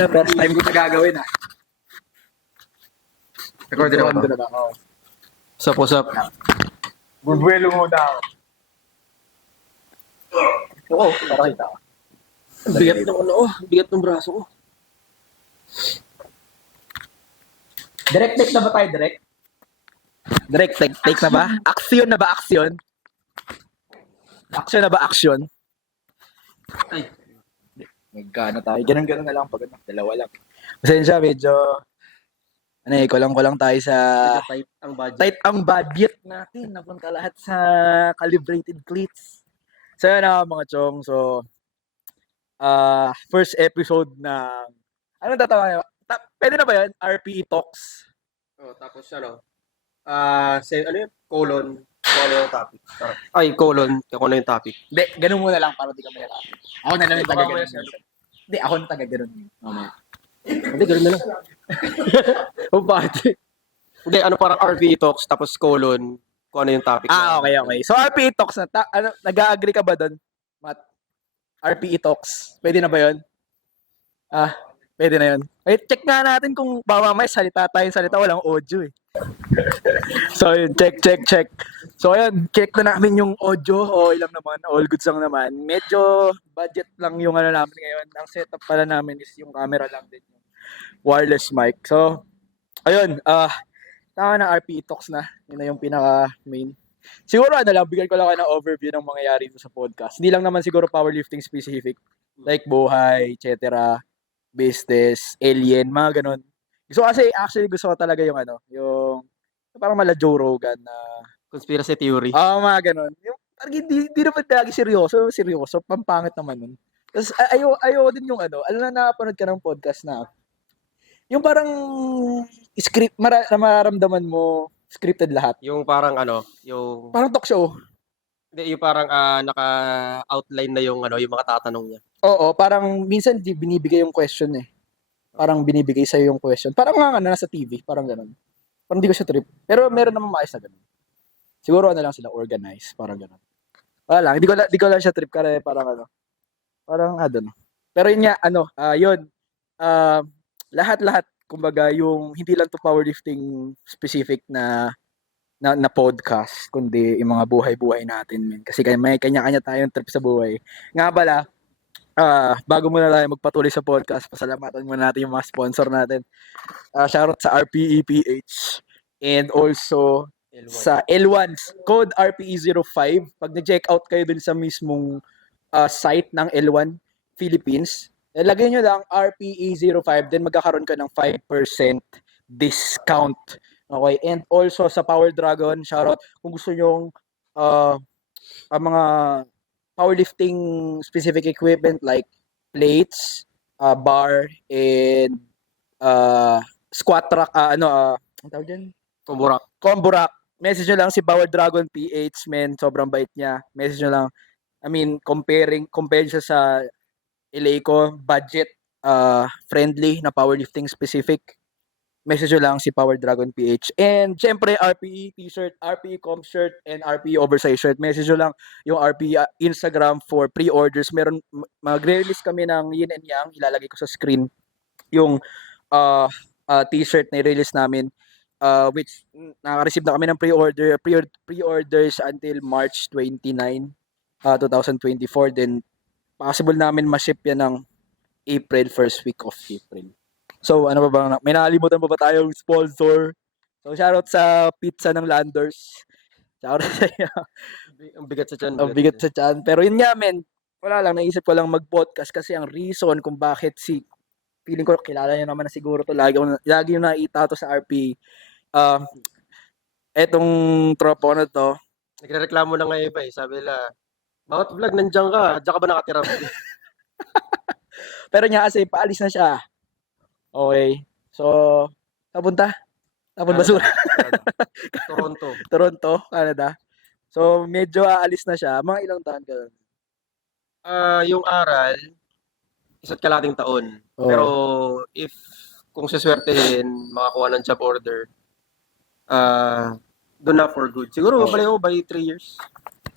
Ano, first time ko na gagawin ah. Record na ba? Na lang ako. Usap. Bubuelo muna ako. Oo, parang kita. Bigat ng bigat ng braso ko. Direct take na ba tayo, direct? Direct take na ba? Action na ba, action? Action na ba, action? Ay. Nagkano tayo. Ganun na lang pag ano, dalawa lang. Pasensya, medyo kulang tayo sa Tight ang budget. tight ang budget natin. Napunta lahat sa calibrated cleats. So yun na mga chong. So, first episode ng ano tatawa? Pwede na ba yun? RPE Talks. Oh, tapos say ano yun? Colon. Kung ano yung topic. Ay, colon. Kung ano yung topic. Hindi, ganun muna lang para di ka mahirapan. Ako na lang yung taga Mamaya ganun. siya. Hindi, ako na taga ganun. Mamaya. Hindi, ganoon na lang. O bakit? Hindi, ano parang RV talks, tapos colon. Kung ano yung topic. Okay. So RPE Talks na. Nag-agree ka ba doon, Matt? RPE Talks. Pwede na ba yun? Pwede na yun. Check nga natin kung baka may salita walang audio eh. So yun, check. So ayun, check na namin yung audio. Okay lang naman, all goods lang naman. Medyo budget lang yung ano namin ngayon. Ang setup pala namin is yung camera lang din. Wireless mic. So, ayun, tama na RPE Talks na. Yun na yung pinaka-main. Siguro bigyan ko lang kayo ng overview ng mangyayari dito sa podcast. Hindi lang naman siguro powerlifting specific. Like buhay, etc. Business, alien, mga ganun. Actually gusto ko talaga yung yung parang mala Joe Rogan na Conspiracy theory. mga ganun. Yung parang hindi naman lagi seryoso, pampangit naman nun. Tapos ayaw din yung na napanood ka ng podcast na yung parang script, mararamdaman mo scripted lahat. Yung parang yung Parang talk show. hindi, yung parang naka-outline na yung yung mga tatanong niya. Oo, parang minsan binibigay yung question eh. Parang binibigay sa'yo yung question. Parang nga nasa TV, parang ganun. Parang hindi ko siya trip. Pero meron naman maayos na ganun. Siguro lang sila organized, parang ganun. Wala lang, hindi ko lang siya trip kasi parang parang don't know. Pero yun nga, yun. Lahat, kumbaga, yung hindi lang to powerlifting specific na podcast, kundi yung mga buhay-buhay natin, men. Kasi may kanya-kanya tayong trip sa buhay. Nga pala, bago muna tayo magpatuloy sa podcast, pasalamatan muna natin yung mga sponsor natin. Shoutout sa RPEPH and also L1. sa L1, code RPE05. Pag na-check out kayo dun sa mismong site ng L1 Philippines, lagay nyo lang RPE05, then magkakaroon ka ng 5% discount. Okay, and also sa Power Dragon, shoutout kung gusto nyo ang mga powerlifting specific equipment like plates, bar, and squat rack, ang tawag dyan? Combo rack. Message nyo lang si Power Dragon PH, men. Sobrang bait niya. Message nyo lang. I mean, compare siya sa Eleiko, budget, friendly na powerlifting specific. Message nyo lang si Power Dragon PH. And syempre, RPE t-shirt, RPE comp shirt, and RPE oversize shirt. Message nyo lang yung RPE Instagram for pre-orders. Magre-release kami ng yin and yang. Ilalagay ko sa screen yung t-shirt na i-release namin. Which naka-receive na kami ng pre-orders until March 29, 2024. Then, possible namin ma-ship yan ng April, first week of April. So, ano ba bang, may nakalimutan pa ba tayong sponsor? So, shoutout sa pizza ng Landers. Shoutout sa iyo. Ang bigat sa tiyan. Ang bigat sa tiyan. Pero yun nga, men. Wala lang, naisip ko lang mag-podcast kasi ang reason kung bakit feeling ko kilala niyo naman na siguro to. Lagi yung nakita to sa RP. Etong tropo na to. Nagrereklamo na nga iba eh. Sabi nila, bawat vlog nandiyan ka ba nakatira? Pero niya kasi paalis na siya. Okay. So, napunta basura. Toronto, Canada. So, medyo aalis na siya. Mga ilang taon ka doon? Yung aral, 1.5 taon. Oo. Pero kung siswertehin, makakuha ng job order, doon na for good. Siguro babalik ako by 3 years.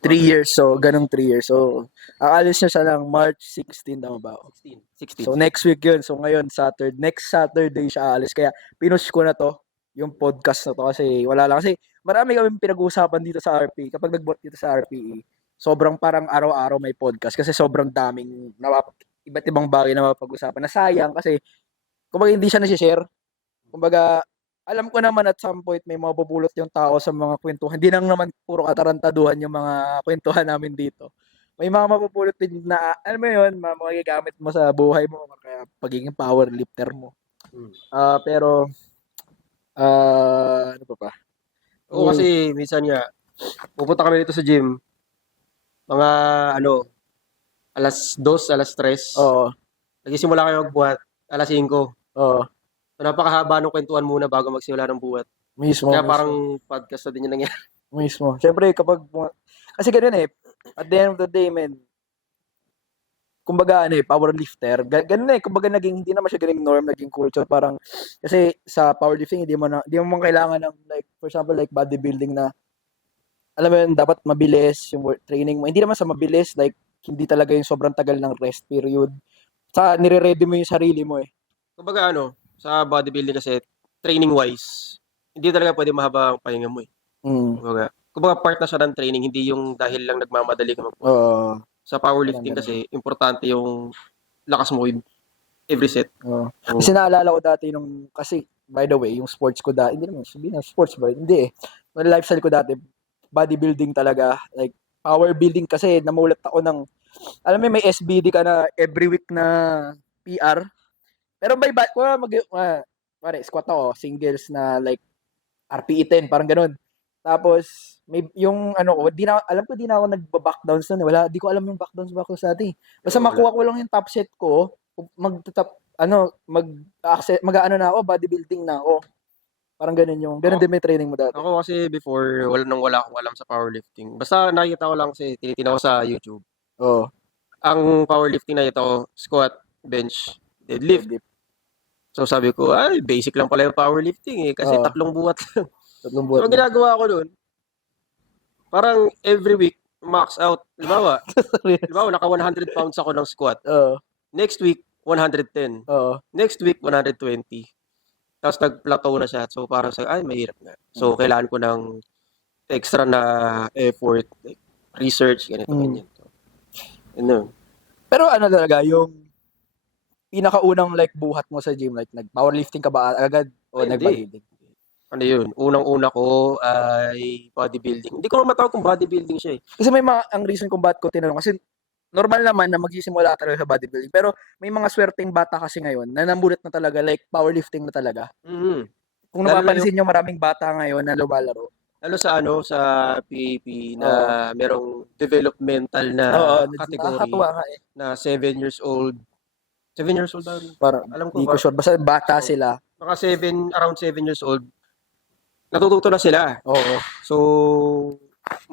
3 years. So, ganong 3 years. So, aalis niya siya ng March 16, tama ba? 16. So, next week yun. So, ngayon, next Saturday siya aalis. Kaya, pinush ko na to, yung podcast na to. Kasi, wala lang. Kasi, marami kami pinag-uusapan dito sa RP. Kapag nag-bot dito sa RPE, sobrang parang araw-araw may podcast. Kasi, sobrang daming, iba't ibang bagay na mapag-usapan. Nasayang kasi, kumbaga, hindi siya nasi-share. Kumbaga, alam ko naman at some point may mapupulot yung tao sa mga kwentuhan. Hindi lang naman puro katarantaduhan yung mga kwentuhan namin dito. May mga mapupulot din na, alam mo yun, mga magagamit mo sa buhay mo, kaya pagiging power lifter mo. Pero, ano pa ba? Oo, kasi minsan nga, pupunta kami dito sa gym, mga alas 2, alas 3. Oo. Nagsisimula kayo magbuhat, alas 5. Oo. So, napakahaba ng kwentuhan muna bago magsimula ng buhat. Mismo. Kaya parang podcast na din yung nangyari. Mismo. Siyempre, kasi ganun at the end of the day, man, kumbaga power lifter. Ganun kumbaga hindi naman siya naging norm, naging culture, parang kasi sa powerlifting hindi mo kailangan ng like for example like bodybuilding na alam mo yun, dapat mabilis yung training mo. Hindi naman sa mabilis, like hindi talaga yung sobrang tagal ng rest period. Sa nire-ready mo yung sarili mo Kumbaga sa bodybuilding kasi training wise, hindi talaga pwede mahaba ang pahinga mo Kumbaga part na siya ng training, hindi yung dahil lang nagmamadali ka magbuhat. Sa powerlifting kasi, importante yung lakas mo every set. Kasi naalala ko dati kasi by the way, yung sports ko dati, hindi naman sabihin na sports ba? Hindi Yung lifestyle ko dati, bodybuilding talaga. Like, power building kasi namulat ako alam mo may SBD ka na every week na PR. Pero squat ako, singles na like RPE 10, parang ganun. Tapos, may yung alam ko di na ako nagba-backdowns nun. Di ko alam yung backdowns dati. Basta makuha ko lang yung top set ko, mag-ano na ako, bodybuilding na ako. Parang ganun din may training mo dati. Ako kasi before, wala akong alam sa powerlifting. Basta nakikita ko lang kasi tinitingnan ko sa YouTube. Oo. Ang powerlifting na ito, squat, bench, deadlift. So sabi ko, basic lang pala yung powerlifting kasi 3 buhat lang. 3 buhat. So ginagawa ko doon, parang every week, max out. Halimbawa, naka 100 pounds ako ng squat. Next week, 110. Next week, 120. Tapos nag-plateau na siya. So parang mahirap na. So kailangan ko ng extra na effort, like research, ganyan. So, Pero talaga, yung pinakaunang like buhat mo sa gym, like nag-powerlifting ka ba agad o nag-bodybuilding? Yun? Unang-una ko ay bodybuilding. Hindi ko matawag kung bodybuilding siya Kasi ang reason kung bakit ko tinanong, kasi normal naman na magsisimula talaga sa bodybuilding. Pero may mga swerteng bata kasi ngayon na namulat na talaga, like powerlifting na talaga. Kung napapansin nyo, maraming bata ngayon na lumalaro. Lalo sa PAP na merong developmental na category na 7 years old. 7 years old parang alam ko. Hindi ko sure. Basta bata sila. Mga around 7 years old. Natututo na sila. Oo. So,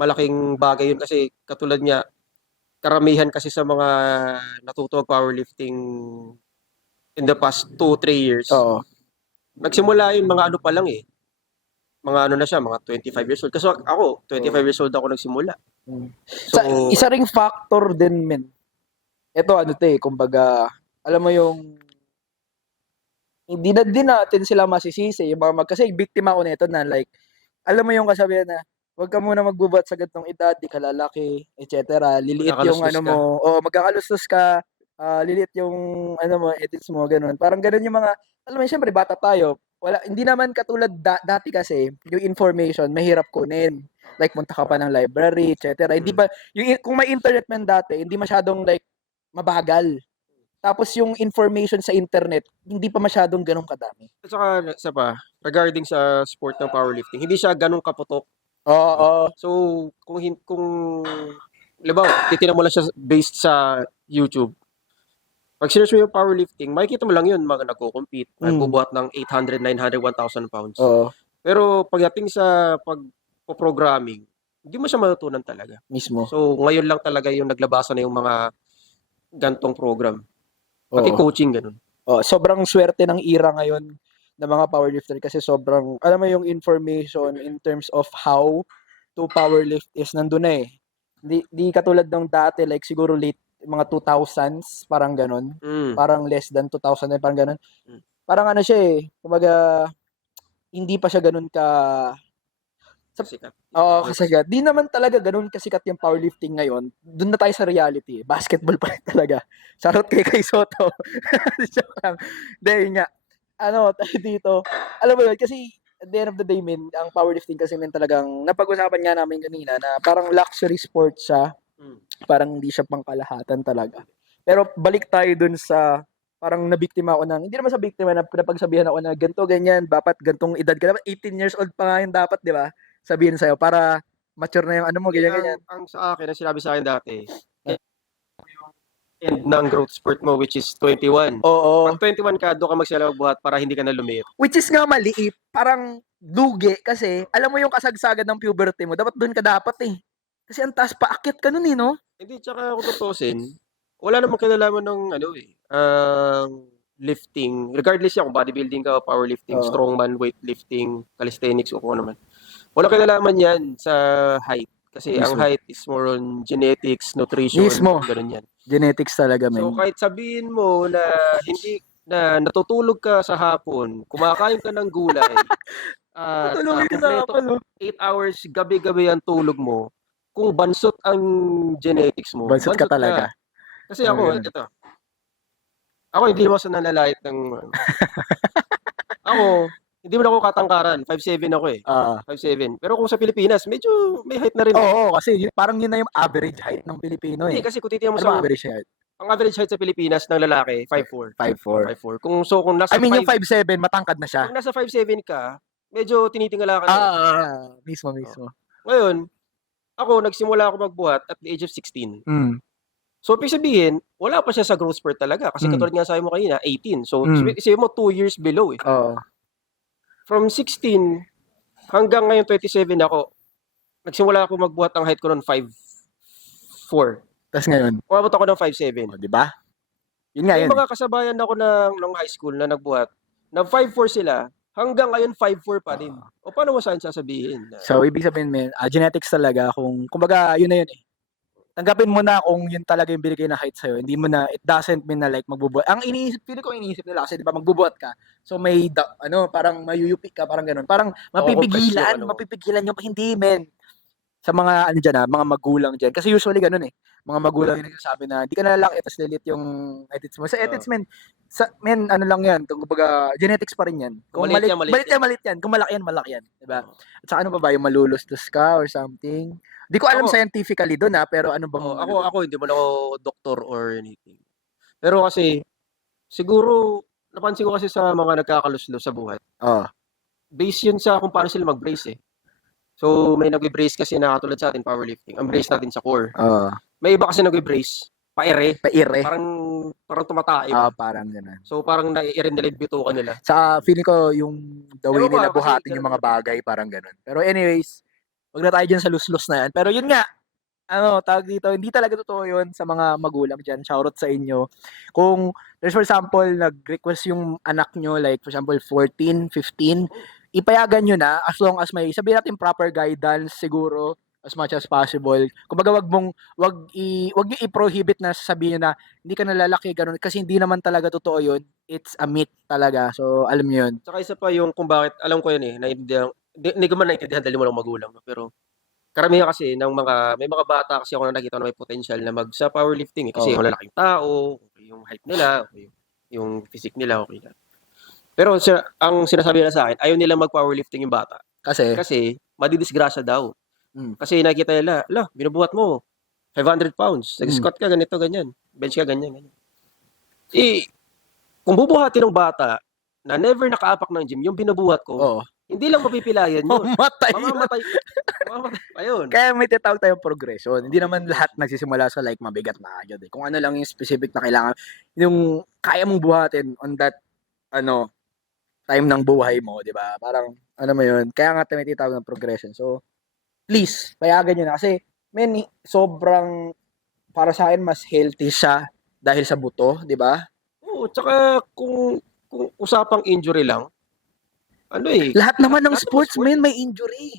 malaking bagay yun kasi katulad niya, karamihan kasi sa mga natuto powerlifting in the past 2-3 years. Oo. Nagsimula yun mga pa lang Mga na siya, mga 25 years old. Kasi ako, 25 years old ako nagsimula. So, isa ring factor din, men. Ito, kumbaga, alam mo yung hindi na din natin sila masisisi. Yung kasi biktima ko nito na like, alam mo yung kasabihan na, huwag ka muna magbubat sa ganitong edad, di ka lalaki, etc. Liliit yung mo, magkakalustos ka, liliit yung edits mo, ganun. Parang ganun yung mga, alam mo, syempre bata tayo. Hindi naman katulad dati kasi, yung information, mahirap kunin. Like, punta ka pa ng library, etc. Hindi pa, kung may internet man dati, hindi masyadong like, mabagal. Tapos yung information sa internet, hindi pa masyadong ganun kadami. At saka, isa pa, regarding sa sport ng powerlifting, hindi siya ganun kaputok. Oo. So, kung titignan mo lang siya based sa YouTube, pag sinerge mo yung powerlifting, makikita mo lang yun, mga nagko-compete, nagbubuhat ng 800, 900, 1,000 pounds. Pero pagdating sa pag-programming, hindi mo siya matutunan talaga. Mismo. So, ngayon lang talaga yung naglabasan na yung mga gantong program. Pati coaching, ganun. Sobrang swerte ng era ngayon ng mga powerlifter kasi sobrang, alam mo yung information in terms of how to powerlift is nandun na Di katulad ng dati, like siguro late mga 2000s, parang ganun. Parang less than 2000, parang ganun. Parang ano siya eh, kumbaga, hindi pa siya ganun ka Sikat. Oo, kasikat. Di naman talaga ganun kasikat yung powerlifting ngayon. Doon na tayo sa reality. Basketball pa rin talaga. Shoutout kay Soto. Joke lang. Hindi, yun nga. Ano, tayo dito. Alam mo yun, kasi at the end of the day, men, ang powerlifting kasi men talagang, napag-usapan nga namin kanina na parang luxury sport siya. Parang hindi siya pangkalahatan talaga. Pero balik tayo dun sa parang nabiktima ako ng, hindi naman sa biktima, na napagsabihan ako na ganito, ganyan, dapat gantong edad ka. Dapat 18 years old pa nga yun dapat, di ba? Sabihin sa'yo, para mature na yung ano mo, ganyan, ganyan. Ang sa akin, ang sinabi sa akin dati, end ng growth spurt mo, which is 21. Oo. Pag 21 ka, doon ka magsimula magbuhat para hindi ka na lumit. Which is nga mali eh. Parang dugi kasi, alam mo yung kasagsagan ng puberty mo, dapat doon ka dapat eh. Kasi ang taas pa, akit ka nun eh, no? Hindi, tsaka kung tutusin, wala namang kinalaman ng ano eh, lifting. Regardless yan kung bodybuilding ka, powerlifting, strongman, weightlifting, calisthenics, o kung ano man. Wala kinalaman yan sa height. Kasi ang height is more on genetics, nutrition, ganun yan. Genetics talaga, man. So kahit sabihin mo na hindi na natutulog ka sa hapon, kumakain ka ng gulay, at kompleto 8 hours gabi-gabi ang tulog mo, kung bansot ang genetics mo, bansot ka talaga. Kasi ako, ito. Ako hindi naman sa nalalait ng ako, hindi mo na ako katangkaran. 5'7 ako eh. 5'7. Pero kung sa Pilipinas, medyo may height na rin. Oo, kasi parang yun na yung average height ng Pilipino eh. Hindi, kasi kung titingnan mo sa average height. Ang average height sa Pilipinas ng lalaki, 5'4". 5'4". Kung nasa yung 5'7", matangkad na siya. Kung nasa 5'7 ka, medyo tinitingala ka na. Mismo. Ngayon, ako, nagsimula ako magbuhat at the age of 16. So, ibig sabihin, wala pa siya sa growth spurt talaga. Kasi katulad nga sabi mo kanina, 18. So, isipin mo, 2 years below eh. From 16 hanggang ngayon 27 ako, nagsimula ako magbuhat, ang height ko noon 5'4". Tapos ngayon? Umabot ako ng 5'7". Di ba? Yun nga yun. Yung mga kasabayan ako ng high school na nagbuhat, na 5'4" sila, hanggang ngayon 5'4" pa din. O paano mo saan sasabihin? So, ibig sabihin, man, genetics talaga. Kumbaga, yun na yun eh. Tanggapin mo na kung yun talaga yung binigay na height sa'yo. Hindi mo na, it doesn't mean na like magbubuhat. Ang iniisip nila kasi di ba magbubuhat ka. So may, parang mayuyupik ka, parang ganun. Parang mapipigilan yung, hindi men. Sa mga, mga magulang dyan. Kasi usually ganun eh. Mga magulang yung nagsasabi na, di ka na lalaki, tapos lilit yung edits mo. Sa edits, men, ano lang yan. Kumbaga, genetics pa rin yan. Kung malit yan. Kung malaki yan. Diba? At saka ano pa ba, yung malulustos ka or something. Di ko alam scientifically doon pero ano bang... Ako hindi mo na ako doktor or anything. Pero kasi, siguro, napansin ko kasi sa mga nagkakaluslos sa buhay. Based yun sa kung paano sila mag-brace eh. So, may nag-brace kasi na katulad sa atin, powerlifting. Ang brace natin sa core. May iba kasi nag-brace, paire. Parang tumatae. Parang gano'n. So, parang nai-irin nila yung bitukan nila. Sa feeling ko, yung the way nila buhatin yung mga bagay, parang gano'n. Pero anyways, wag na tayo dyan sa luslus na yan. Pero yun nga, tawag dito, hindi talaga totoo yun sa mga magulang dyan. Shoutout sa inyo. Kung, for example, nag-request yung anak nyo, like, for example, 14, 15, ipayagan nyo na as long as may, sabihin natin proper guidance siguro, as much as possible. Kumbaga, wag nyo i-prohibit na sabihin na hindi ka nalalaki, ganun, kasi hindi naman talaga totoo yun. It's a myth talaga. So, alam nyo yun. Saka isa pa yung kung bakit, alam ko yun eh, hindi ko man naintindihan dahil mo lang magulang. Pero, karamihan kasi may mga bata kasi ako na nakita na may potential na sa powerlifting eh. Kasi yung lalaking tao, yung height nila, yung physique nila, okay na. Pero ang sinasabi nila sa akin, ayaw nila mag-powerlifting yung bata. Kasi madidisgrasya daw. Kasi nakita nila, binubuhat mo, 500 pounds, nag-squat ka, ganito, ganyan. Bench ka, ganyan. Kung bubuhatin ng bata na never nakaapak ng gym, yung binubuhat ko, hindi lang mapipilayan yun. Mamamatay pa yun. Kaya may tinatawag tayong progression. Hindi naman lahat nagsisimula sa like mabigat na agad eh. Kung ano lang yung specific na kailangan, yung kaya mong buhatin on that, time ng buhay mo, di ba? Parang, mo yun. Kaya nga may tinatawag ng progression. So, please, payagan nyo na. Kasi, sobrang, para sa akin, mas healthy siya dahil sa buto, di ba? Oo, tsaka kung usapang injury lang, lahat naman ng sports, may injury.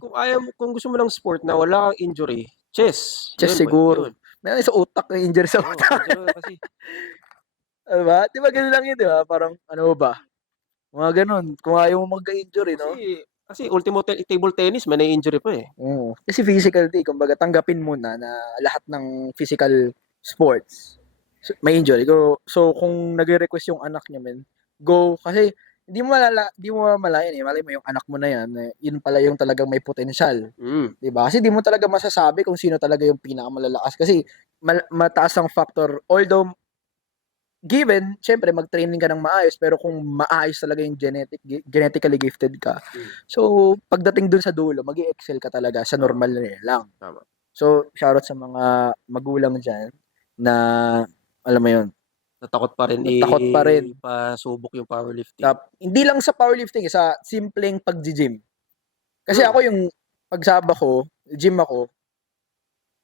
Kung gusto mo ng sport na wala kang injury, Chess. Chess Yun, siguro. yun. Meron sa utak, na injury sa Oo, utak. kasi Diba? Di ba ganun lang yun, di ba? Parang, ano ba? Mga ganun. Kung ayaw mo magka-injury, no? kasi ultimo table tennis may na-injury pa eh. Oo. Kasi physical day, kumbaga tanggapin mo na lahat ng physical sports may injury. So kung nagre-request yung anak niya, men, go. Kasi hindi mo mamalayan eh. Malay mo yung anak mo na yan, yun pala yung talagang may potential. Mm. 'Di ba? Kasi di mo talaga masasabi kung sino talaga yung pinakamalalakas kasi mataas ang factor. Although given, syempre mag-training ka ng maayos, pero kung maayos talaga yung genetically gifted ka, so pagdating dun sa dulo, mag-excel ka talaga sa normal na lang. Tama. So, shoutout sa mga magulang dyan na, alam mo yun, Natakot pa rin takot pa rin. pasubok yung powerlifting. Hindi lang sa powerlifting, sa simpleng pag-gym. Kasi ako yung pagsaba ko, gym ako,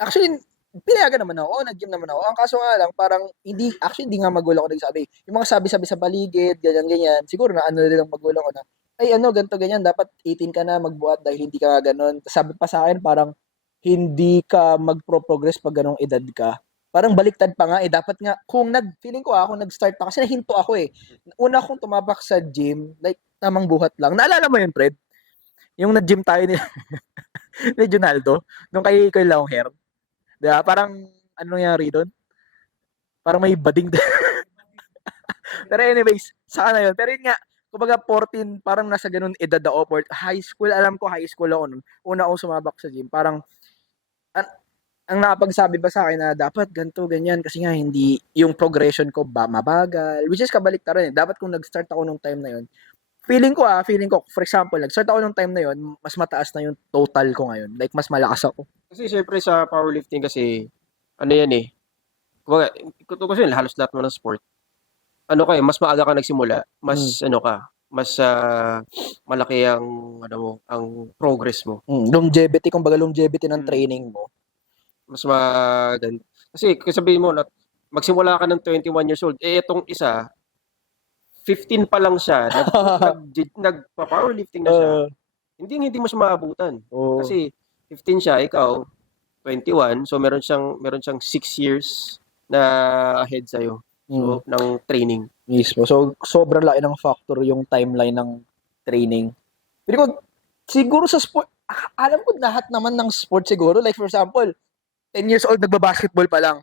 actually, pinayagan naman ako, nag-gym naman ako. Ang kaso nga lang, parang hindi nga magulang ko nagsabi. Yung mga sabi-sabi sa paligid, ganyan-ganyan, siguro na ano rin ang magulang ko na, ay ano, ganito, ganyan, dapat 18 ka na magbuhat dahil hindi ka ganun. Sabi pa sa akin, parang, hindi ka magpro-progress pag ganong edad ka. Parang baliktad pa nga eh. Dapat nga, feeling ko kung nag-start pa, kasi nahinto ako eh. Una akong tumabak sa gym, like, tamang buhat lang. Naalala mo yun, Fred? Yung nag-gym tayo ni Junaldo, nung kay long hair. Diba? Parang, ano nangyari doon? Parang may bading Pero anyways, saka na yun. Pero yun nga, kumbaga 14, parang nasa ganun edad ako. High school, alam ko high school ako nun. Una akong sumabak sa gym. Parang, ang nakapagsabi ba sa akin na dapat ganito, ganyan, kasi nga hindi, yung progression ko mabagal. Which is kabaliktaran eh. Dapat kung nag-start ako nung time na yun, feeling ko, for example, nag-start ako nung time na yun, mas mataas na yung total ko ngayon. Like, mas malakas ako. Kasi syempre sa powerlifting kasi, ano yan eh, kumbaga, kasi halos lahat mo ng sport, ano kayo, mas maaga ka nagsimula, mas ano ka, mas malaki ang ano mo, ang progress mo. Longevity, kumbaga longevity ng training mo. Mas maganda. Kasi sabihin mo na magsimula ka ng 21 years old, eh itong isa 15 pa lang siya, nagpa-powerlifting na siya. Hindi mo siya maabutan. Kasi 15 siya, ikaw 21, so meron siyang 6 years na ahead sa iyo. So ng training. Mismo. So sobrang laki ng factor yung timeline ng training. Pero siguro sa sport, alam ko lahat naman ng sport siguro. Like for example, 10 years old nagba-basketball pa lang.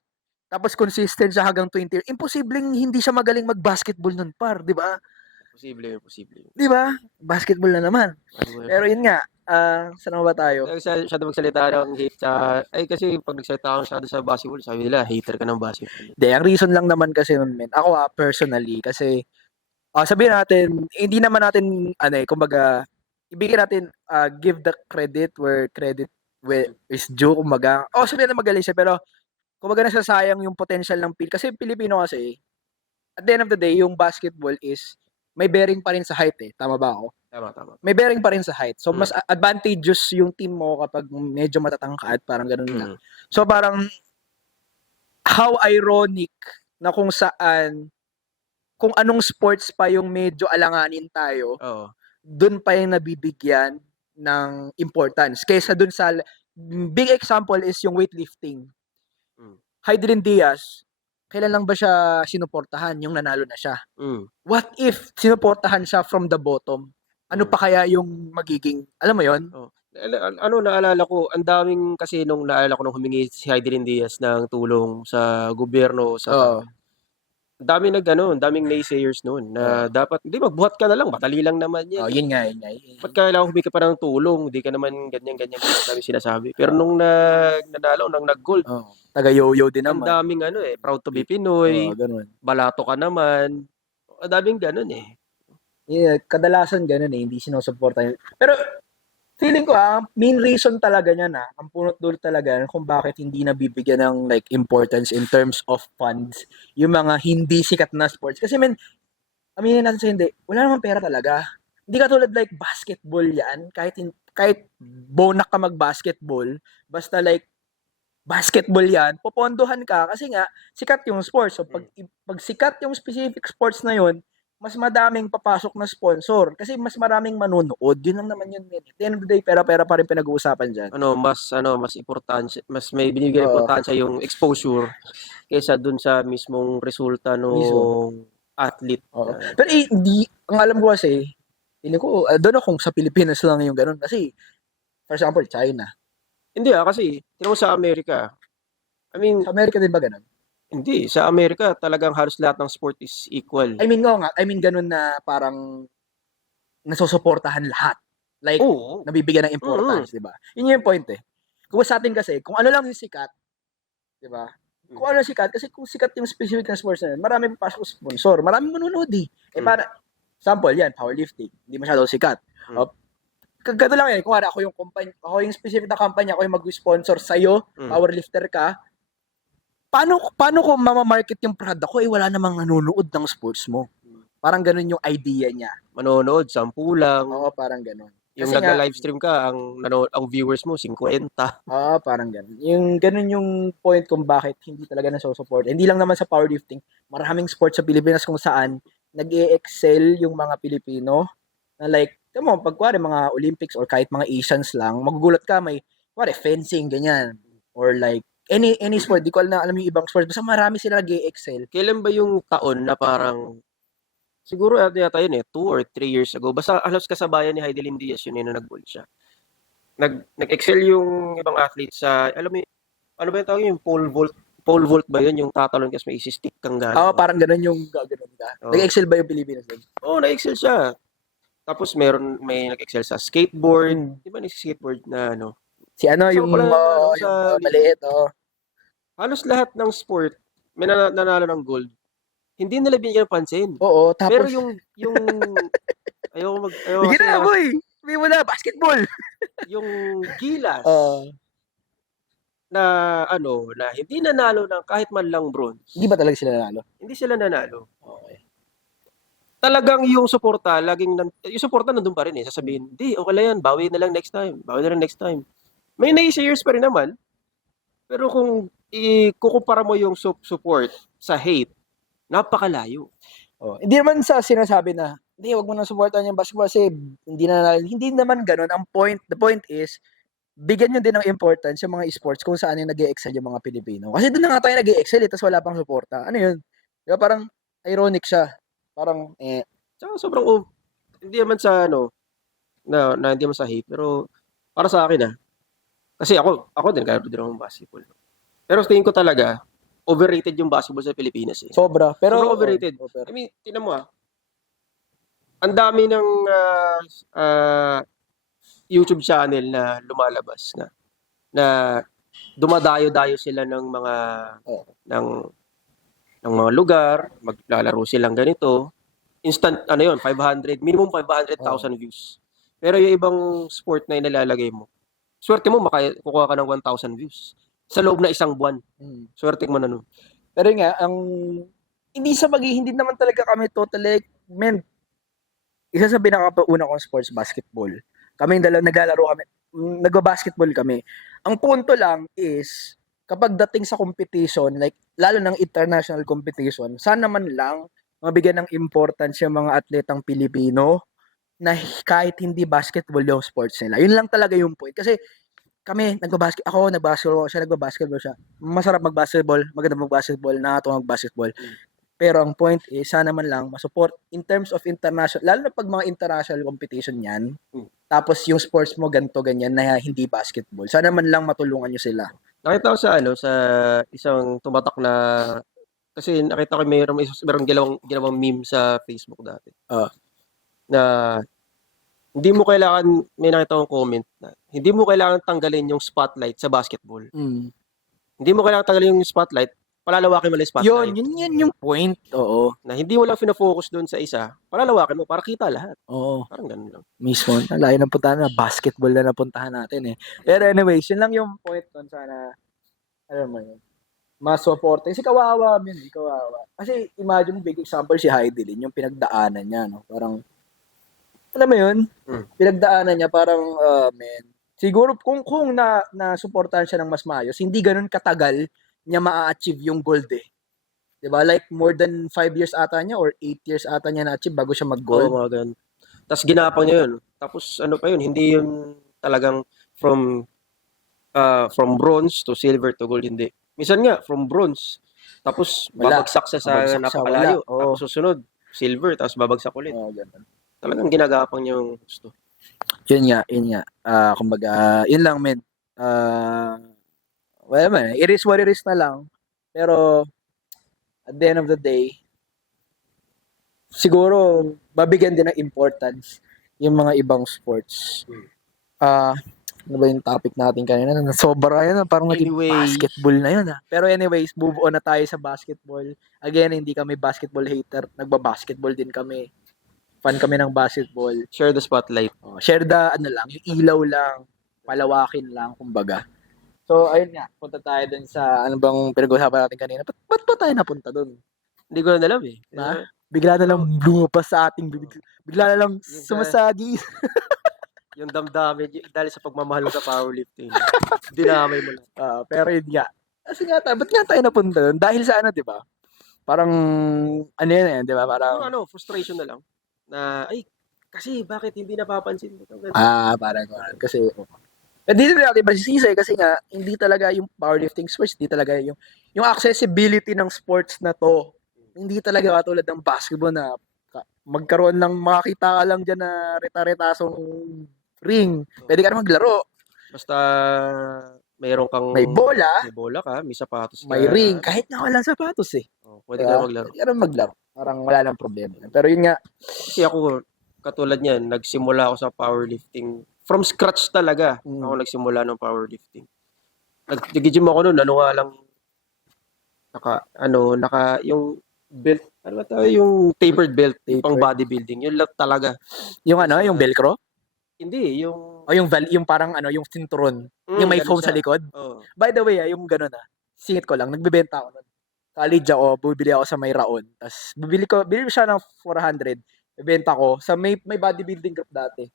Tapos consistent siya hanggang 20 years. Imposibleng hindi siya magaling mag-basketball nun, par, di ba? Posible. Di ba? Basketball na naman. Pero yun nga, saan ba tayo? Siya magsalita ng hate ay kasi pag nagsalita ako sa basketball, sabi nila, hater ka ng basketball. Hindi, ang reason lang naman kasi nun, men. Ako personally, kasi, sabihin natin, hindi naman natin, kumbaga, ibigay natin, give the credit where credit is due, kumbaga. Sabihin natin magaling siya, pero, kumbaga nasasayang yung potential ng kasi Pilipino kasi, at the end of the day, yung basketball is, may bearing pa rin sa height eh. Tama ba ako? Tama. May bearing pa rin sa height. So, mas advantageous yung team mo kapag medyo matatangkad, parang ganun lang. So, parang, how ironic na kung saan, kung anong sports pa yung medyo alanganin tayo, dun pa yung nabibigyan ng importance. Kaysa dun sa, big example is yung weightlifting. Hydrin Diaz, kailan lang ba siya sinuportahan yung nanalo na siya? What if sinuportahan siya from the bottom? Ano pa kaya yung magiging, alam mo yon? Naalala ko, ang daming kasi nung naalala ko nung humingi si Hydrin Diaz ng tulong sa gobyerno, daming naysayers noon na dapat, hindi magbuhat ka na lang, madali lang naman yan. Yun nga. Ba't kailangan humingi ka pa ng tulong? Hindi ka naman ganyan, dami sinasabi. Pero nung nanalo, nung nag-gold, taga-yo-yo din naman. Ang daming proud to be Pinoy, balato ka naman. Ang daming ganun eh. Yeah, kadalasan ganun eh, hindi sinusuporta. Pero feeling ko main reason talaga niya ang punot dulo talaga kung bakit hindi nabibigyan ng like importance in terms of funds yung mga hindi sikat na sports. Kasi aminin natin sa hindi, wala namang pera talaga. Hindi katulad like basketball yan, kahit bonak ka mag-basketball, basta like basketball yan, popondohan ka kasi nga sikat yung sports. So pag sikat yung specific sports na yun, mas madaming papasok na sponsor kasi mas maraming manonood. Yun lang naman yun. At the end of the day, pera-pera pa rin pinag-uusapan dyan. Mas importante, mas may binibigay Oo. importansya yung exposure kaysa dun sa mismong resulta nung athlete. Oo. Pero hindi, ang alam ko kasi, hindi ko, doon kung sa Pilipinas lang yung ganun. Kasi, for example, China. Hindi kasi, tingnan mo sa Amerika. I mean, Sa Amerika din ba ganun? hindi. Sa Amerika, talagang halos lahat ng sport is equal. I mean ganun na parang nasusuportahan lahat. Like, Oo. nabibigyan ng importance, di ba? Yun yung point eh. Kung sa atin kasi, kung ano lang yung sikat, di ba? Kung ano sikat, kasi kung sikat yung specific na sports na yun, marami pasok sponsor, marami manonood eh. Para, example yan, powerlifting, hindi masyado sikat. Ganito lang yan, kung ako yung company, ako yung specific na company, ako yung mag-sponsor sa'yo, powerlifter ka, paano ko mamamarket yung product ko, wala namang nanonood ng sports mo. Parang ganun yung idea niya. Manonood, 10 lang. Oo, parang ganun. Yung nag-livestream ka, ang viewers mo, 50. Oo, parang ganun. Yung ganun yung point kung bakit hindi talaga nasusupport. Hindi lang naman sa powerlifting, maraming sports sa Pilipinas kung saan nag-i-excel yung mga Pilipino na like, mo, pag mga Olympics or kahit mga Asians lang, magugulat ka, may fencing, ganyan. Or like, any sport, di ko alam yung ibang sport, basta marami sila nag-i-excel. Kailan ba yung taon na parang siguro yata yun 2 or 3 years ago. Basta halos kasabayan ni Heidelin Diaz yun na nag-gold siya. Nag-excel yung ibang athletes sa, alam mo, ano ba yung tawag yung pole vault ba yun? Yung tatalon kasi may isi-stick kang gano'n. Oo, parang ganun yung gagawin ka. Nag-excel ba yung Pilipinas din? Oo, nag-excel siya. Tapos may nag-excel sa skateboard. Di ba skateboard na ano? Si yung maliit, Halos lahat ng sport, may nanalo ng gold. Hindi nila binigyan ng pansin. Oo, tapos... Pero yung ayoko Sige na, boy! Sabi mo na, basketball! yung gilas na na hindi nanalo ng kahit man lang bronze. Hindi ba talaga sila nanalo? Hindi sila nanalo. Okay. Talagang yung suporta, yung suporta nandun pa rin eh. Sasabihin, di, okay lang yan, bawi na lang next time. May naysayers pa rin naman. Pero kung ikukumpara mo yung support sa hate, napakalayo. Hindi naman sa sinasabi na, hindi, wag mo nang supportan yung basketball kasi hindi naman ganun. The point is, bigyan nyo din ng importance yung mga sports kung saan yung nag-i-excel yung mga Pilipino. Kasi doon na nga tayo nag-i-excel tapos wala pang suporta. Ano yun? Diba, parang ironic siya. Parang, Tsaka sobrang, hindi naman sa na hindi naman sa hate, pero para sa akin kasi ako din, kaya din akong basketball. Pero tingin ko talaga, overrated yung basketball sa Pilipinas eh. Sobra. Pero sobrang overrated. I mean, tingnan mo ang dami ng YouTube channel na lumalabas na dumadayo-dayo sila ng mga ng mga lugar, maglalaro silang ganito. Instant 500, minimum 500,000 views. Pero yung ibang sport na inalalagay mo, swerte mo kukuha ka ng 1,000 views sa loob na isang buwan. Swerte mo na nun. Pero nga, hindi naman talaga kami totally, isa sa pinakauna kong sports, basketball. Kaming dalawa naglalaro kami, nagba-basketball kami. Ang punto lang is, kapag dating sa competition, like, lalo ng international competition, sana man lang, mabigyan ng importance yung mga atletang Pilipino na kahit hindi basketball yung sports nila. Yun lang talaga yung point. Kasi, kami, nagbabasketball siya. Masarap magbasketball, maganda magbasketball, nakakatuwa magbasketball. Pero ang point is, sana man lang masupport in terms of international, lalo na pag mga international competition yan, tapos yung sports mo ganyan na hindi basketball. Sana man lang matulungan nyo sila. Nakita ko sa isang tumatak na, kasi nakita ko mayroong ginawang meme sa Facebook dati. Na hindi mo kailangan, may nakita kong comment na, hindi mo kailangan tanggalin yung spotlight sa basketball. Hindi mo kailangan tanggalin yung spotlight, palalawakin mo lang yung spotlight. Yun yung point. Oo. Na hindi mo lang fina-focus doon sa isa, palalawakin mo para kita lahat. Oo. Parang ganun lang. Mismo. Layo ng puntahan na. Basketball na napuntahan natin eh. Pero anyways, yun lang yung point doon. Sana, alam mo yun, masuporte. Kasi kawawa. Kasi imagine, big example si Heidelin, yung pinagdaanan niya. No? Parang, alam mo yun, pinagdaanan niya parang, siguro kung na suportahan siya ng mas maayos, hindi ganun katagal niya ma-achieve yung gold eh. 'Di ba? Like more than 5 years ata niya or 8 years ata niya na-achieve bago siya Oo, mag-gold. mga ganun. Tapos ginapang niya yun. Tapos ano pa yun, hindi yun talagang from bronze to silver to gold, hindi. Minsan nga, from bronze, tapos Wala. babagsak siya sa Babagsak siya, wala. napakalayo. Oo. Tapos susunod, silver, tapos babagsak ulit. Oo, ganun. Talagang ginagapang niya yung gusto. Yun nga. Kumbaga, yun lang, men. Well, man, it is what it is na lang. Pero, at the end of the day, siguro, babigyan din ng importance yung mga ibang sports. Ano ba yung topic natin kanina? Sobra yun, parang naging Anyway. basketball na yun. Pero anyways, move on na tayo sa basketball. Again, hindi kami basketball hater. Nagba-basketball din kami. Fan kami ng basketball. Share the spotlight. Share the, yung ilaw lang. Palawakin lang, kumbaga. So, ayun nga. Punta tayo dun sa, ano bang pinag-usapan natin kanina. Ba't ba tayo napunta dun? Hindi ko na alam eh. Bigla na lang lumapas sa ating bibig. Bigla na lang sumasagi. Yung damdamin, dahil sa pagmamahal mo sa powerlifting. Dinamay mo lang. Pero yun nga. Kasi nga, ba't nga tayo napunta dun? Dahil sa ano, di ba? Parang, ano yun di ba? Parang, frustration na lang. Na, kasi bakit hindi napapansin mo? Parang, kasi, hindi natin masisisi kasi nga, hindi talaga yung powerlifting sports, hindi talaga yung accessibility ng sports na to, hindi talaga katulad ng basketball na magkaroon ng makakita ka lang dyan na reta-retasong ring. Pwede ka na maglaro. Basta mayroon kang may bola ka, may sapatos ka. May ring, kahit na wala sapatos eh. Pwede ka maglaro. Pwede ka na maglaro. Parang wala nang problema. Pero yun nga. Kasi ako, katulad niyan, nagsimula ako sa powerlifting. From scratch talaga ako nagsimula ng powerlifting. Nag-gym ako noon, yung belt, ano ba tayo, yung tapered belt, pang bodybuilding. Yun lang talaga. Yung yung velcro? Hindi, yung parang yung sinturon. Yung may foam sa likod. By the way, yung gano'n singit ko lang, nagbebenta ako nun. College ako, bumibili ako sa may Raon. Tapos, bibili ko siya ng 400. Bibenta ko sa may bodybuilding group dati.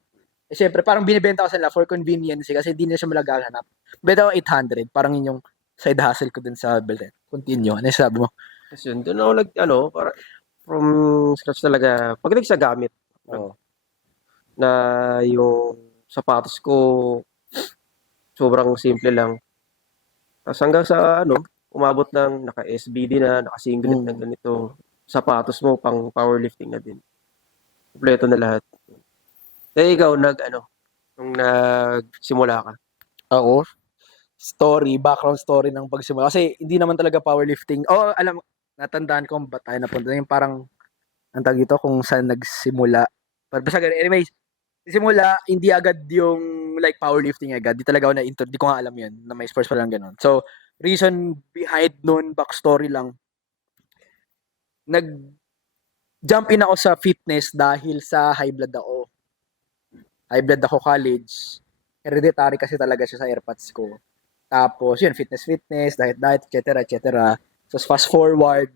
Eh, syempre, parang binibenta ko sila for convenience kasi hindi na siya malaghahanap. Benta ko 800. Parang yun yung side hustle ko dun sa belt. Continue. Ano yung sabi mo? Kasi yun, doon ako para from scratch talaga. Pagdating sa gamit. Na yung sapatos ko sobrang simple lang. Tapos hanggang sa umabot ng naka-SBD na, naka-singlet na ganito. Sapatos mo pang powerlifting na din. Kompleto na lahat. Kaya ikaw nung nagsimula ka? Ako? Background story ng pagsimula. Kasi hindi naman talaga powerlifting. Natandaan ko ba't tayo napunta. Yung parang, ang tawag dito kung saan nagsimula. Basta ganun. Anyways, simula, hindi agad yung like powerlifting agad. Di talaga ako di ko nga alam yun, na may sports pa lang ganun. So, reason behind nun, backstory lang, nag-jump in ako sa fitness dahil sa high blood ako. High blood ako college. Hereditary kasi talaga siya sa airpods ko. Tapos, yun, fitness, diet, etc. So, fast forward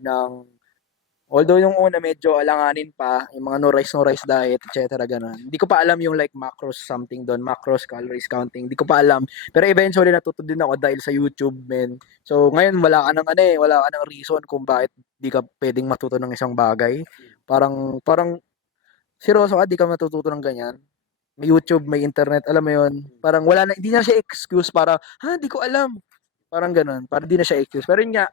although yung una medyo alanganin pa, yung mga no rice diet, etc. Ganun. Hindi ko pa alam yung like macros something doon, macros, calories counting, hindi ko pa alam. Pero eventually natuto din ako dahil sa YouTube, men. So ngayon wala ka ng reason kung bakit di ka pwedeng matuto ng isang bagay. Parang seryoso ka, di ka matututo ng ganyan. May YouTube, may internet, alam mo yun. Parang hindi na siya excuse para, di ko alam. Parang ganun. Parang di na siya excuse. Pero yun nga,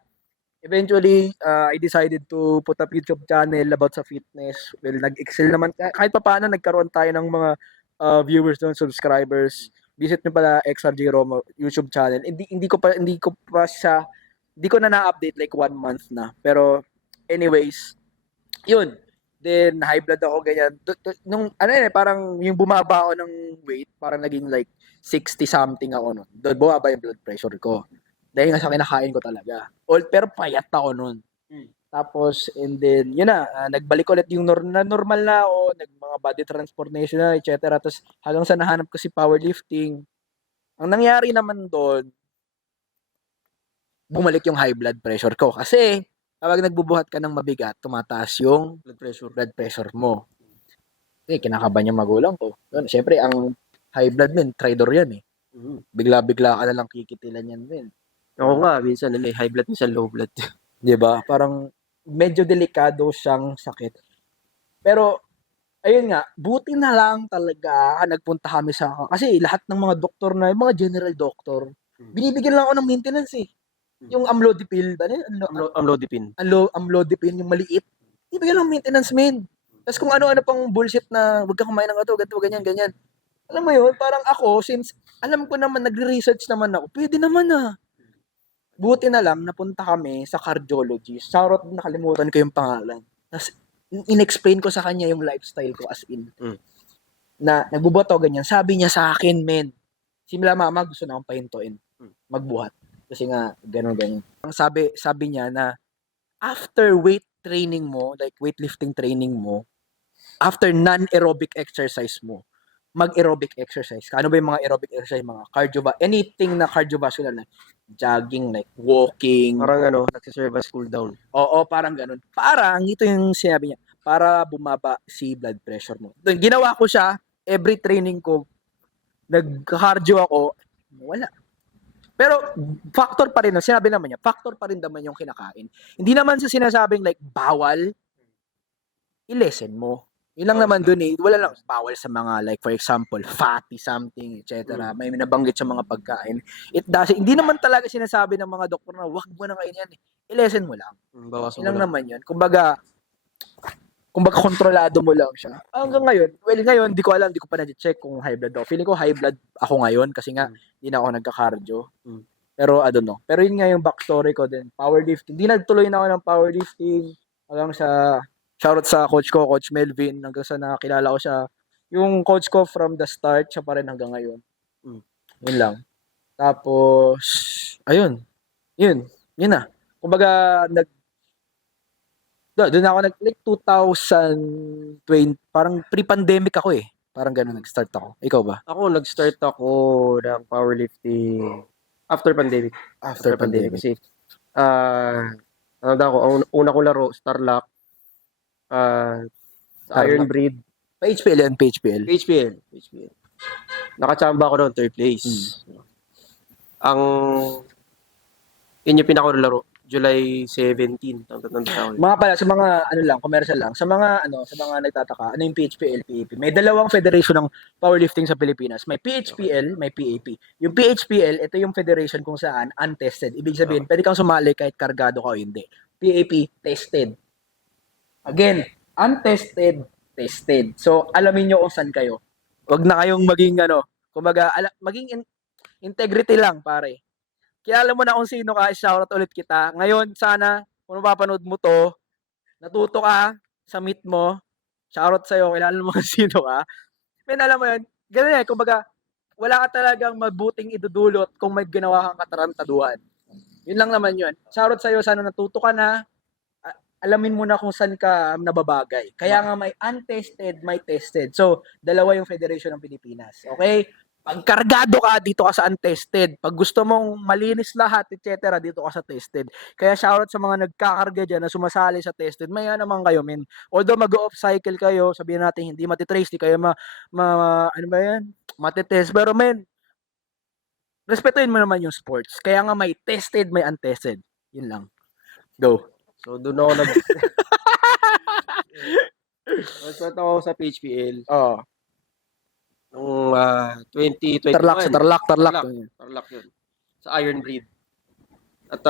eventually, I decided to put up YouTube channel about sa fitness. Well, nag-excel naman. Kahit pa paano, nagkaroon tayo ng mga viewers doon, subscribers. Visit nyo pala XRJ Romo YouTube channel. Hindi ko na na-update like 1 month na. Pero, anyways, yun. Then, high blood ako, ganyan. Parang yung bumaba ako ng weight, parang naging like 60 something ako nun. Doon bumaba yung blood pressure ko. Dahil nga sa kinakain ko talaga. Pero payat ako nun. Tapos, and then, yun na, nagbalik ulit yung normal na ako, mga body transformation na, etc. Tapos, hanggang sa nahanap ko si powerlifting. Ang nangyari naman doon, bumalik yung high blood pressure ko. Kasi, kapag nagbubuhat ka ng mabigat, tumataas yung blood pressure mo. Kinakabahan yung magulang ko. Siyempre, ang high blood men, trador yan eh. Bigla-bigla ka na lang kikitilan yan men. Oo nga, minsan may high blood, minsan low blood. 'Di ba? Parang medyo delikado siyang sakit. Pero, ayun nga, buti na lang talaga nagpunta kami kasi lahat ng mga doktor na, yung mga general doctor, binibigyan lang ako ng maintenance eh. Yung amlodipine, Amlodipine. amlodipine, yung maliit, binibigyan lang ng maintenance, men. Tapos kung ano-ano pang bullshit na, huwag ka kumain ng ganito, ganyan, ganyan. Alam mo yun, parang ako, since alam ko naman, nagre-research naman ako, pwede naman Buti na lang, napunta kami sa cardiologist. Shoutout, nakalimutan ko yung pangalan. Tapos, in-explain ko sa kanya yung lifestyle ko as in. Na nagbuboto, ganyan. Sabi niya sa akin, men, simula mama, gusto na akong pahintuin. Magbuhat. Kasi nga, ganyan. Ang sabi niya na, after weight training mo, like weightlifting training mo, after non-aerobic exercise mo, mag-aerobic exercise. Ano ba yung mga aerobic exercise? Mga anything na cardiovascular, like jogging, like walking. Parang nagsiserve as cool down. Oo, parang ganun. Parang, ito yung sinabi niya, para bumaba si blood pressure mo. Ginawa ko siya, every training ko, nag-cardio ako, wala. Pero, factor pa rin, sinabi naman niya, factor pa rin naman yung kinakain. Hindi naman sa sinasabing like, bawal, i-lessen mo. Yun lang naman dun eh. Wala lang bawal sa mga like for example, fatty something, etc. May nabanggit sa mga pagkain. Hindi naman talaga sinasabi ng mga doktor na wag mo na kainin yan eh. I-lessen mo lang. Bawasan Yun lang mo lang. naman yun. Kumbaga kontrolado mo lang siya. Hanggang ngayon, di ko alam, di ko pa na-check kung high blood ako. Feeling ko high blood ako ngayon kasi nga hindi na ako nagka-cardio. Pero I don't know. Pero yun nga yung backstory ko din. Powerlifting. Hindi nagtuloy na ako ng powerlifting hanggang sa shoutout sa coach ko, Coach Melvin, hanggang sa nakilala ko siya. Yung coach ko from the start, siya pa rin hanggang ngayon. Yun lang. Tapos, ayun. Yun na. Kumbaga, doon ako like 2020, parang pre-pandemic ako eh. Parang gano'n nag-start ako. Ikaw ba? Ako, nag-start ako ng powerlifting after pandemic. After pandemic. Kasi, ang una ko laro, Starlock, Iron Breed. PHPL yan, PHPL. PHPL. Nakachamba ako doon, third place. Yun yung pinakularo, July 17. Mga pala, sa mga, commercial lang, sa mga nagtataka, ano yung PHPL, PAP? May dalawang federation ng powerlifting sa Pilipinas. May PHPL, may PAP. Yung PHPL, ito yung federation kung saan untested. Ibig sabihin, pwede kang sumali kahit kargado ka o hindi. PAP, tested. Again, untested, tested. So, alamin nyo kung saan kayo. Huwag na kayong maging kumbaga, maging integrity lang, pare. Kilala mo na kung sino ka, shoutout ulit kita. Ngayon, sana, kung mapapanood mo to, natuto ka sa meet mo, shoutout sa'yo, kilala mo kung sino ka. Men, alam mo yun, ganun yan, kumbaga, wala ka talagang mabuting idudulot kung may ginawa kang katarantaduhan. Yun lang naman yun. Shoutout sa'yo, sana natuto ka na, alamin mo na kung saan ka nababagay. Kaya nga may untested, may tested. So, dalawa yung Federation ng Pilipinas. Okay? Pag kargado ka, dito ka sa untested. Pag gusto mong malinis lahat, etc., dito ka sa tested. Kaya shoutout sa mga nagkakarga dyan na sumasali sa tested. Maya naman kayo, men. Although mag-off cycle kayo, sabihin natin hindi matitrace, di kayo ano ba yan? Matitest. Pero men, respetuhin mo naman yung sports. Kaya nga may tested, may untested. Yun lang. Go. So, doon ako nag-start ako sa PHPL. Oo. Noong 2021. Tarlac yun. Sa Iron Breed. At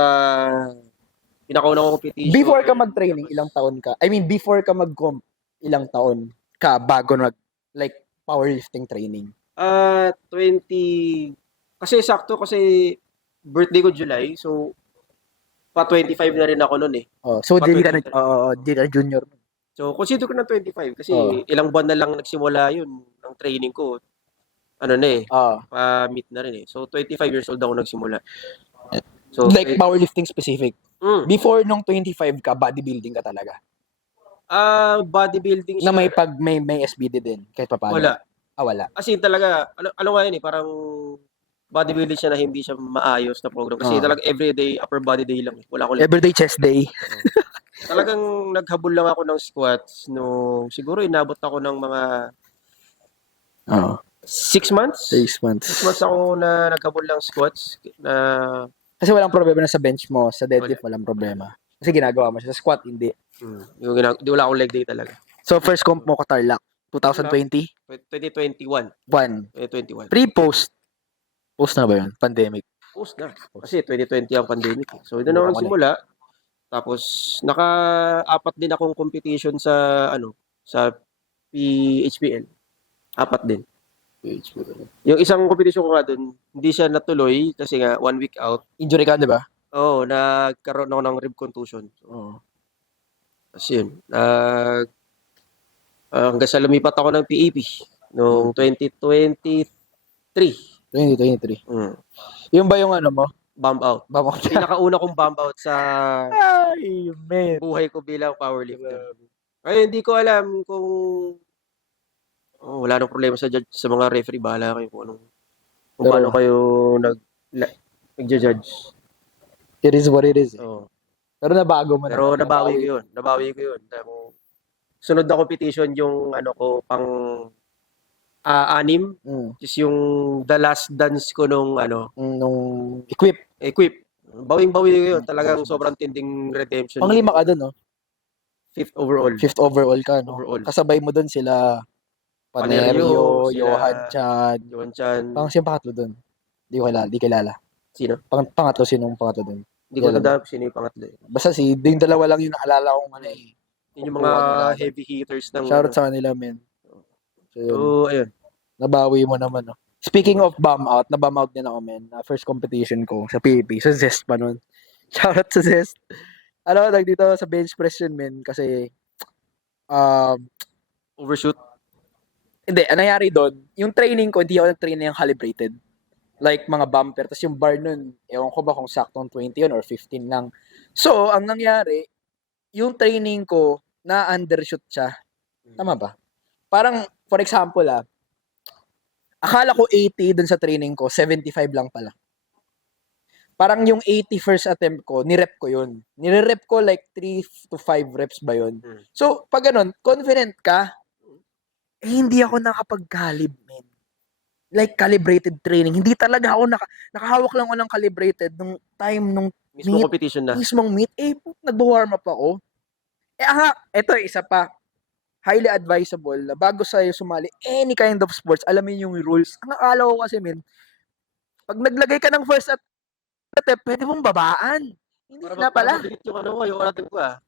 pinakauna ko competition. Before ka mag-training, ilang taon ka? I mean, before ka mag-comp, ilang taon ka bago like powerlifting training? 20. Kasi sakto kasi birthday ko July. So, pa 25 na rin ako noon eh. Oh, so di ka junior. So, consider ko ng 25 kasi ilang buwan na lang nagsimula yun ng training ko. Pa-meet na rin eh. So, 25 years old ako nagsimula. So, like powerlifting specific. Before nung 25 ka, bodybuilding ka talaga? Bodybuilding siya. Na may SBD din, kahit paano? Wala. Wala. As in talaga, ano nga yun eh, parang bodybuilding siya na hindi siya maayos na program. Kasi talaga everyday upper body day lang. Wala ko lang. Everyday chest day. Talagang naghabol lang ako ng squats siguro inabot ako ng mga 6 months. 6 months. 6 months ako na naghabol ng squats. Kasi walang problema na sa bench mo, sa deadlift walang problema. Kasi ginagawa mo siya. Sa squat, hindi. Di wala akong leg day talaga. So, first comp mo ko Tarlac. 2020? 2021. 2021. 2021. Pre-post. Post na ba yun? Pandemic. Post na. Kasi 2020 ang pandemic. So, doon ako nagsimula. Tapos, naka-apat din akong competition sa, sa PHPL. 4 din. Yung isang competition ko nga doon, hindi siya natuloy kasi nga 1 week out. Injury ka, di ba? Oo, nagkaroon ako ng rib contusion. Oo. Kasi yun, hanggang sa lumipat ako ng PAP noong 2023. 2023. Mm. Yung ba yung ano mo? Bump out. Bump out. Pinakauna kong bump out sa Ay, man. buhay ko bilang powerlifter. Ay, hindi ko alam kung wala nang problema sa mga referee. Bahala kayo kung paano kayo nag-judge. It is what it is. Oo. Pero nabago mo na. Pero nabawi ko yun. Sunod na competition yung pang 6. Just yung the last dance ko nung equip. Bawing-bawi ko yun. Talagang sobrang tinding redemption. Pang 5 ka dun, no? 5th overall. 5th overall ka, no? Overall. Kasabay mo dun sila Panerio, Johan Chan. Pang siyang pangatlo dun. Di kilala. Sino? Pangatlo, sinong pangatlo dun? Hindi ko tanda sino yung pangatlo. Basta yung dalawa lang yung naalala kong Yun yung mga heavy hitters ng shoutout sa kanila, men. So, ayun. Nabawi mo naman, no? Speaking of bum out, na-bum out din ako, men. First competition ko sa PAP. Sa Zest pa nun. Shoutout sa Zest. Dito sa bench press yun, men. Kasi, overshoot? Hindi, ang nangyari doon, yung training ko, hindi ako nag-train na yung calibrated. Like, mga bumper. Tapos yung bar nun, ewan ko ba kung saktong 20 yun or 15 lang. So, ang nangyari, yung training ko, na-undershoot siya. Tama ba? Parang, for example, akala ko 80 dun sa training ko, 75 lang pala. Parang yung 80 first attempt ko, nirep ko yun. Nire-rep ko like 3 to 5 reps ba yun? So, pag ganun, confident ka, hindi ako nakapag-calib, man. Like, calibrated training. Hindi talaga ako nakahawak lang ako ng calibrated nung time nung mismong competition na. Mismong meet. Nag-warm up ako. Ito isa pa. Highly advisable na bago sa'yo sumali any kind of sports, alamin yung rules. Ang akala ko kasi, men, pag naglagay ka ng first attempt, pwede mong babaan. Hindi na pala.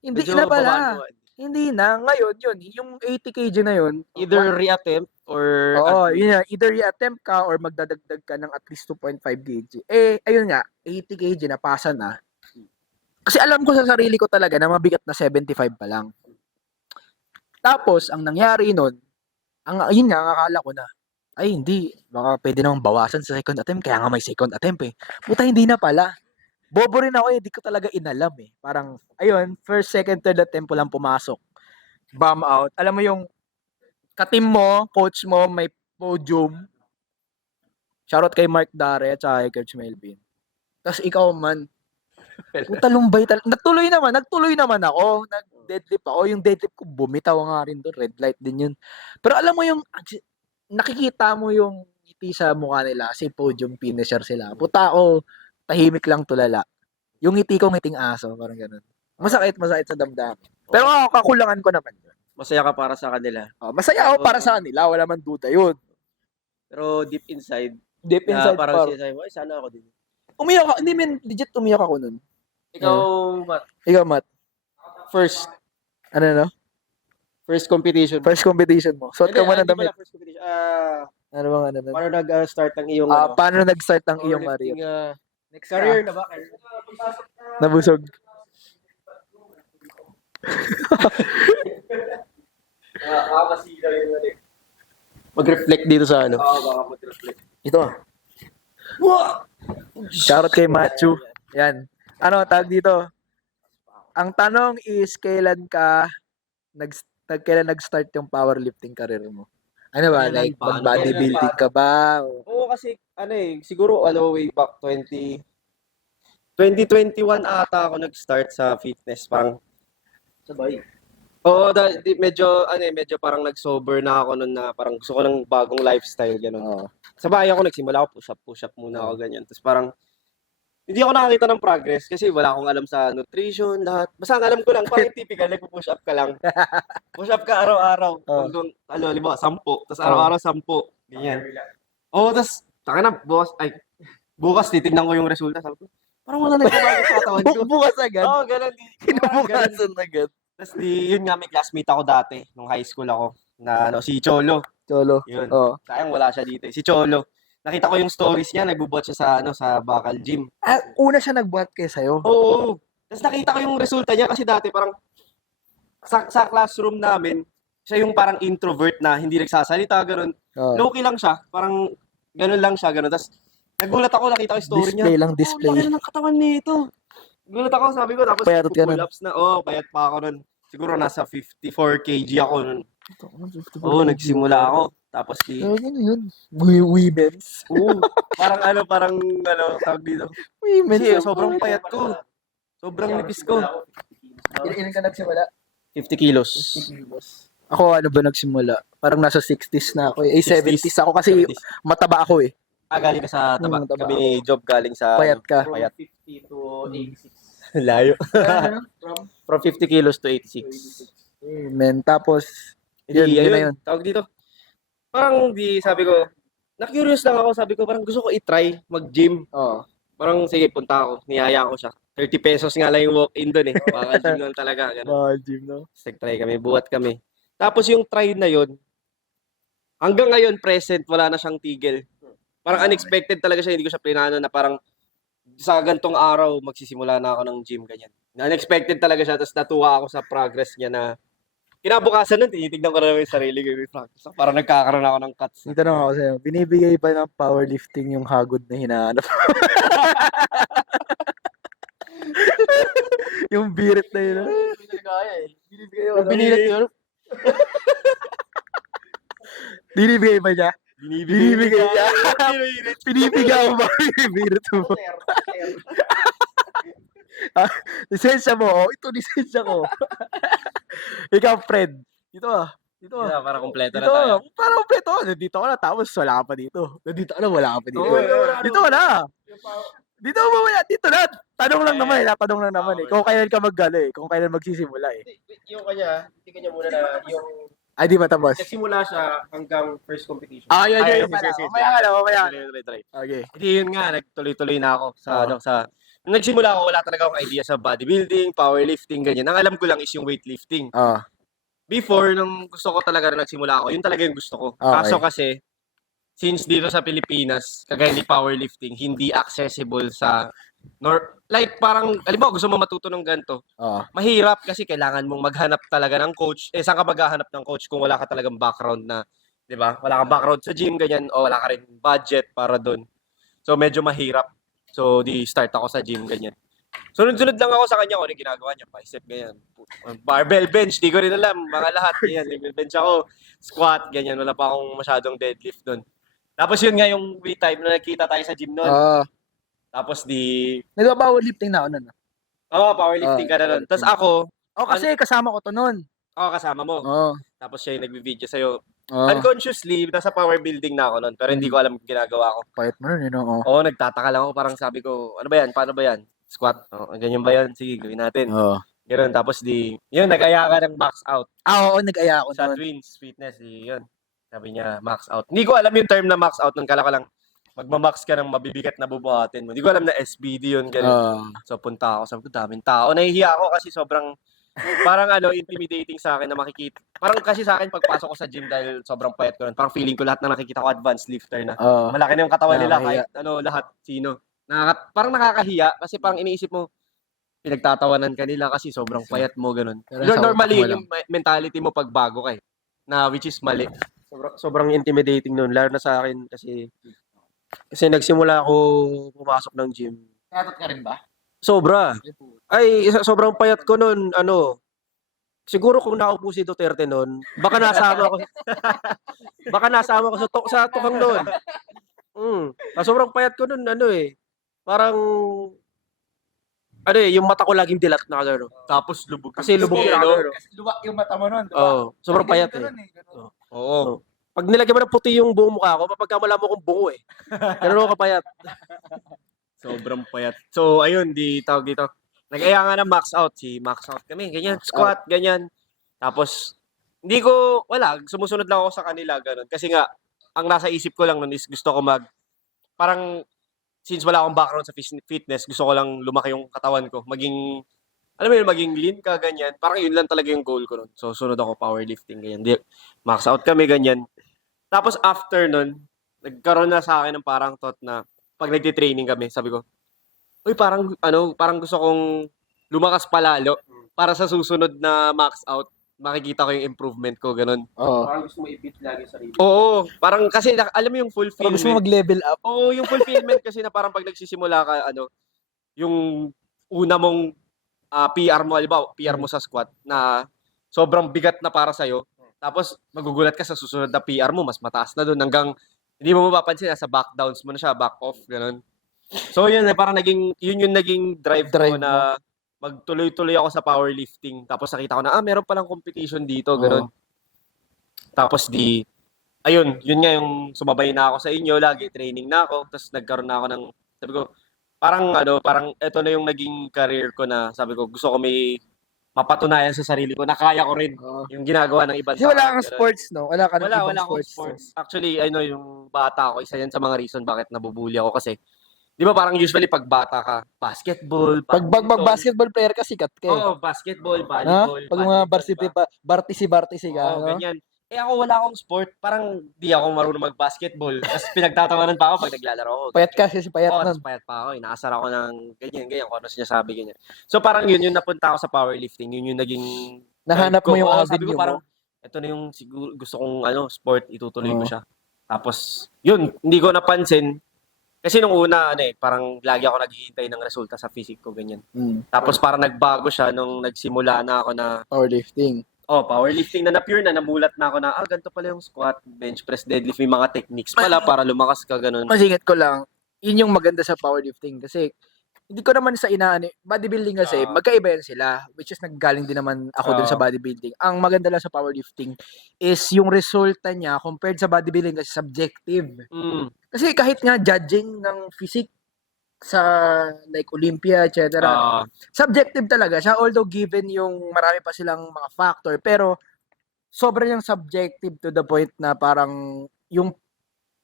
Hindi na pala. Hindi na. Ngayon, yun. Yung 80 kg na yun. Either reattempt or... yun yan. Either reattempt ka or magdadagdag ka ng at least 2.5 kg. Ayun nga. 80 kg na, pasa na. Kasi alam ko sa sarili ko talaga na mabigat na 75 pa lang. Tapos, ang nangyari nun, yun nga, ang akala ko na, ay hindi, baka pwede namang bawasan sa second attempt, kaya nga may second attempt eh. Puta, hindi na pala. Bobo rin ako di ko talaga inalam eh. Parang, ayun, first, second, third attempt po lang pumasok. Bum out. Alam mo yung ka-team mo, coach mo, may podium. Shoutout kay Mark Dare at kay Coach Melvin. Tapos ikaw man, puta lumbay talaga. Nagtuloy naman ako. Nag-deadlift ako. Yung deadlift ko, bumitaw nga rin doon. Red light din yun. Pero alam mo yung, nakikita mo yung ngiti sa mukha nila kasi podium finisher sila. Puta ako, tahimik lang tulala. Yung ngiti ko, ngiting aso. Parang ganun. Masakit sa damdamin. Pero kakulangan ko naman yun. Masaya ka para sa kanila. Masaya ako para sa kanila. Wala man duda yun. Pero deep inside, parang siya sa'yo, sana ako din. Umiyak ako. Hindi, men, legit umiyak ako nun. Ikaw, Matt. First. Ano? First competition. First competition mo. Suot ka mo ng damit. First competition. Ano bang ano? Paano nag-start ang iyong paano nag-start ang iyong powerlifting, Mario? next career na ba? Nabusog. Mag-reflect dito sa ano. Baka mag-reflect. Ito. Shoutout kay Matthew. Yan. Ano, tag dito. Ang tanong is, kailan nag-start yung powerlifting career mo? Ano ba? Like, bodybuilding ka ba? Oo, kasi, siguro, way back 2021 ata ako nag-start sa fitness. Parang, sabay. Oo, medyo parang nag-sober na ako noon na parang gusto ko ng bagong lifestyle, gano'n. Sa bahay ako nagsimula ako, push-up muna ako, ganyan. Tapos parang, Hindi ako nakakita ng progress kasi wala akong alam sa nutrition, lahat. Basta ang alam ko lang, parang typical, nagpo-push up ka lang. Push up ka araw-araw. Hanggang, halimbawa, 10. Tapos araw-araw 10. Ganyan. Oo, tapos, taka na, bukas titignan ko yung resulta. Sabi ko, parang wala na yung bago sa katawan ko. Bukas agad. Oo, ganun. Kinabukasan agad. Tapos yun nga, may classmate ako dati, nung high school ako, na si Cholo. Cholo. Yun. Oo. Sayang wala siya dito. Si Cholo. Nakita ko yung stories niya, nagbubuhat siya sa Bakal Gym. Una siya nagbuhat kayo sa'yo. Oo. Tapos nakita ko yung resulta niya kasi dati parang sa classroom namin, siya yung parang introvert na hindi nagsasalita, gano'n. Low-key lang siya, parang gano'n lang siya, gano'n. Tapos nagulat ako, nakita ko yung story niya. Display. Laki na ng katawan nito. Nagulat ako, sabi ko, tapos Payat ka nun. pull-ups na. Payat pa ako nun. Siguro nasa 54 kg ako nun. Nagsimula ako. Tapos Ano yun? Women's. parang tawag dito. Women's. Kasi sobrang payat ko. Sobrang nipis ko. Ilan ka nagsimula? 50 kilos. Ako, ano ba nagsimula? Parang nasa 60s na ako. 70s ako kasi 70s. mataba ako eh. Galing ka sa taba. Taba. Kami ni Job galing sa... Payat ka. Payat. 50 to 86. Layo. From From 50 kilos to 86. Men, tapos, yun na yun. Tawag dito. Parang sabi ko, na-curious lang ako. Sabi ko, parang gusto ko i-try mag-gym. Oo. Parang sige, punta ako. Niyaya ko siya. 30 pesos nga lang yung walk-in doon eh. Baka gym lang talaga. Ganun. Gym, no? Nag-try kami, buhat kami. Tapos yung try na yun, hanggang ngayon present, wala na siyang tigil. Parang unexpected talaga siya, hindi ko siya plinano na parang sa gantong araw, magsisimula na ako ng gym, ganyan. Unexpected talaga siya, tapos natuwa ako sa progress niya na kinabukasan nun, tinitignan ko na naman yung sarili ko. Parang nagkakaroon ako ng cuts. Dito na ako sa'yo. Binibigay ba ng powerlifting yung hagod na hinahanap? Yung birit na yun. hindi talaga kaya eh. Binibigay yun. Binilit yun. Binibigay ba niya? Binibigay niya. Binibigay mo ba? Birit mo. Lisensya mo. Ito, lisensya ko. Ikaw, Fred. Dito ah. Dito ah. Yeah, para kompleto na Dito, tayo. para kompleto. Nandito ka na, tapos wala ka pa dito. Nandito ka na, wala ka pa dito. Oo, Dito ka na. Dito ka mamaya, dito na. Tanong lang naman eh, tanong lang naman eh. Kung kailan ka maggala eh, kung kailan magsisimula eh. Yung hindi kanya muna na yung Ay, di ba tapos? nagsimula siya hanggang first competition. Yun Ay, pala. sige. Mamaya ka na, mamaya. Try. Okay. Hindi yun nga, nagtuloy-tuloy na ako sa nung nagsimula ako, wala talaga akong idea sa bodybuilding, powerlifting, ganyan. Ang alam ko lang is yung weightlifting. Before, nung gusto ko talaga na nagsimula ako, yun talaga yung gusto ko. Okay. Kaso kasi, since dito sa Pilipinas, kagaya ni powerlifting, hindi accessible sa like parang, alimbawa, gusto mo matuto ng ganito. Mahirap kasi kailangan mong maghanap talaga ng coach. Saan ka maghahanap ng coach kung wala ka talagang background na, di ba? Wala kang background sa gym, ganyan, o wala ka rin budget para doon. So, medyo mahirap. So, start ako sa gym, ganyan. Sunod-sunod lang ako sa kanya kung ano yung ginagawa niya. Bicep, ganyan. Barbell bench, di ko rin alam. Mga lahat, ganyan. Barbell bench ako. Squat, ganyan. Wala pa akong masyadong deadlift doon. Tapos yun nga yung free time na nakita tayo sa gym noon. Tapos Nagpa-powerlifting na ako nun. powerlifting ka na nun. Tapos ako, kasi kasama ko to nun. kasama mo. Tapos siya yung nagbi-video sa'yo. Oh. Unconsciously, nasa power building na ako noon, pero hindi ko alam yung ginagawa ko. Payat mo nun, yun o. Oo, nagtataka lang ako. Parang sabi ko, ano ba yan? Paano ba yan? Squat. Ganyan ba yan? Sige, gawin natin. Ganoon. Tapos yun, nag-aya ka ng max out. Oo, nag-aya ako Sa nun. Twins Fitness, yun. Sabi niya, max out. Hindi ko alam yung term na max out. Nung kala ko lang, magmamax ka ng mabibigat na bubuhatin mo. Hindi ko alam na SBD yun. So, punta ako. Sabi ko, daming tao. Nahihiya ako kasi sobrang, parang intimidating sa akin na makikita. Parang kasi sa akin, pagpasok ko sa gym dahil sobrang payat ko nun, parang feeling ko lahat na nakikita ko advanced lifter na. Malaki na yung katawan nila kahit lahat, sino. Parang nakakahiya kasi parang iniisip mo, pinagtatawanan ka nila kasi sobrang payat mo, ganun. Normally, yung mentality mo pag bago ka na which is mali. Sobrang intimidating nun, lalo na sa akin kasi nagsimula ako pumasok ng gym. Tatot ka rin ba? Sobra. Ay, sobrang payat ko nun, siguro kung nakaupo si Duterte nun, baka nasama ko sa tukang nun. Sobrang payat ko nun, parang, yung mata ko laging dilat na gano'n. Tapos lubog. Kasi lubog na gano'n. Luwa yung mata mo nun, diba? Oo, sobrang payat Oo. Pag nilagyan mo ng puti yung buong mukha ko, mapagkamala mo kong bungo Ganun ako kapayat. Sobrang payat. So, ayun, tawag dito. Nag-aya nga ng max out. Max out kami, ganyan. Squat, ganyan. Tapos, sumusunod lang ako sa kanila, ganun. Kasi nga, ang nasa isip ko lang nun is gusto ko parang, since wala akong background sa fitness, gusto ko lang lumaki yung katawan ko. Alam mo yun, maging lean ka, ganyan. Parang yun lang talaga yung goal ko nun. So, sunod ako powerlifting, ganyan. Max out kami, ganyan. Tapos, after nun, nagkaroon na sa akin ng parang thought na, pag nagtitraining kami, sabi ko, uy, parang gusto kong lumakas palalo para sa susunod na max out, makikita ko yung improvement ko, ganun. Oo. Parang gusto mo i-beat lagi sa sarili. Oo, parang kasi alam mo yung Parang gusto mo fulfillment. mag-level up. Oo, yung fulfillment kasi na parang pag nagsisimula ka, yung una mong PR mo, halimbawa, PR mo sa squat na sobrang bigat na para sa'yo, tapos magugulat ka sa susunod na PR mo, mas mataas na doon hanggang hindi mo mapapansin, nasa back downs mo na siya, back off, ganun. So yun, parang yun yung naging drive ko na magtuloy-tuloy ako sa powerlifting. Tapos nakita ko na, meron palang competition dito, ganun. Tapos ayun, yun nga yung sumabay na ako sa inyo, lagi training na ako, tapos nagkaroon na ako sabi ko, parang eto na yung naging career ko na, sabi ko, gusto ko may mapatunayan sa sarili ko na kaya ko rin yung ginagawa ng ibang Kasi wala kang ganun. sports, no? Wala ka ng ibang Wala akong sports. Actually, yung bata ako, isa yan sa mga reason bakit nabubuli ako kasi, di ba parang usually pag bata ka, basketball, Pag badminton. basketball player ka, sikat ka. Oo, basketball, Ha? volleyball. Pag mga badminton, bartisi ka, Oo, no? ganyan. Ako wala akong sport, parang di ako marunong mag-basketball. Tapos pinagtatawanan pa ako pag naglalaro ako. Payat ka kasi payat Oo, nun. tapos payat pa ako. Inaasar ako ng ganyan, kung ano sinasabi, ganyan. So parang yun yung napunta ako sa powerlifting. Yun yung naging Nahanap mo yung sabi avenue ko parang, mo. ito na yung siguro gusto kong sport, itutuloy ko siya. Tapos, yun, hindi ko napansin. Kasi nung una, parang lagi ako naghihintay ng resulta sa physique ko, ganyan. Tapos parang nagbago siya nung nagsimula na ako na Powerlifting. powerlifting na pure na, namulat na ako na, ganito pala yung squat, bench press, deadlift, may mga techniques pala para lumakas ka, ganun. Masingit ko lang, yun yung maganda sa powerlifting kasi hindi ko naman sa bodybuilding kasi magkaiba yan sila, which is naggaling din naman ako dun sa bodybuilding. Ang maganda lang sa powerlifting is yung resulta niya compared sa bodybuilding kasi subjective. Kasi kahit nga judging ng physique sa like Olympia, etc. Subjective talaga siya, although given yung marami pa silang mga factor, pero sobrang yung subjective to the point na parang yung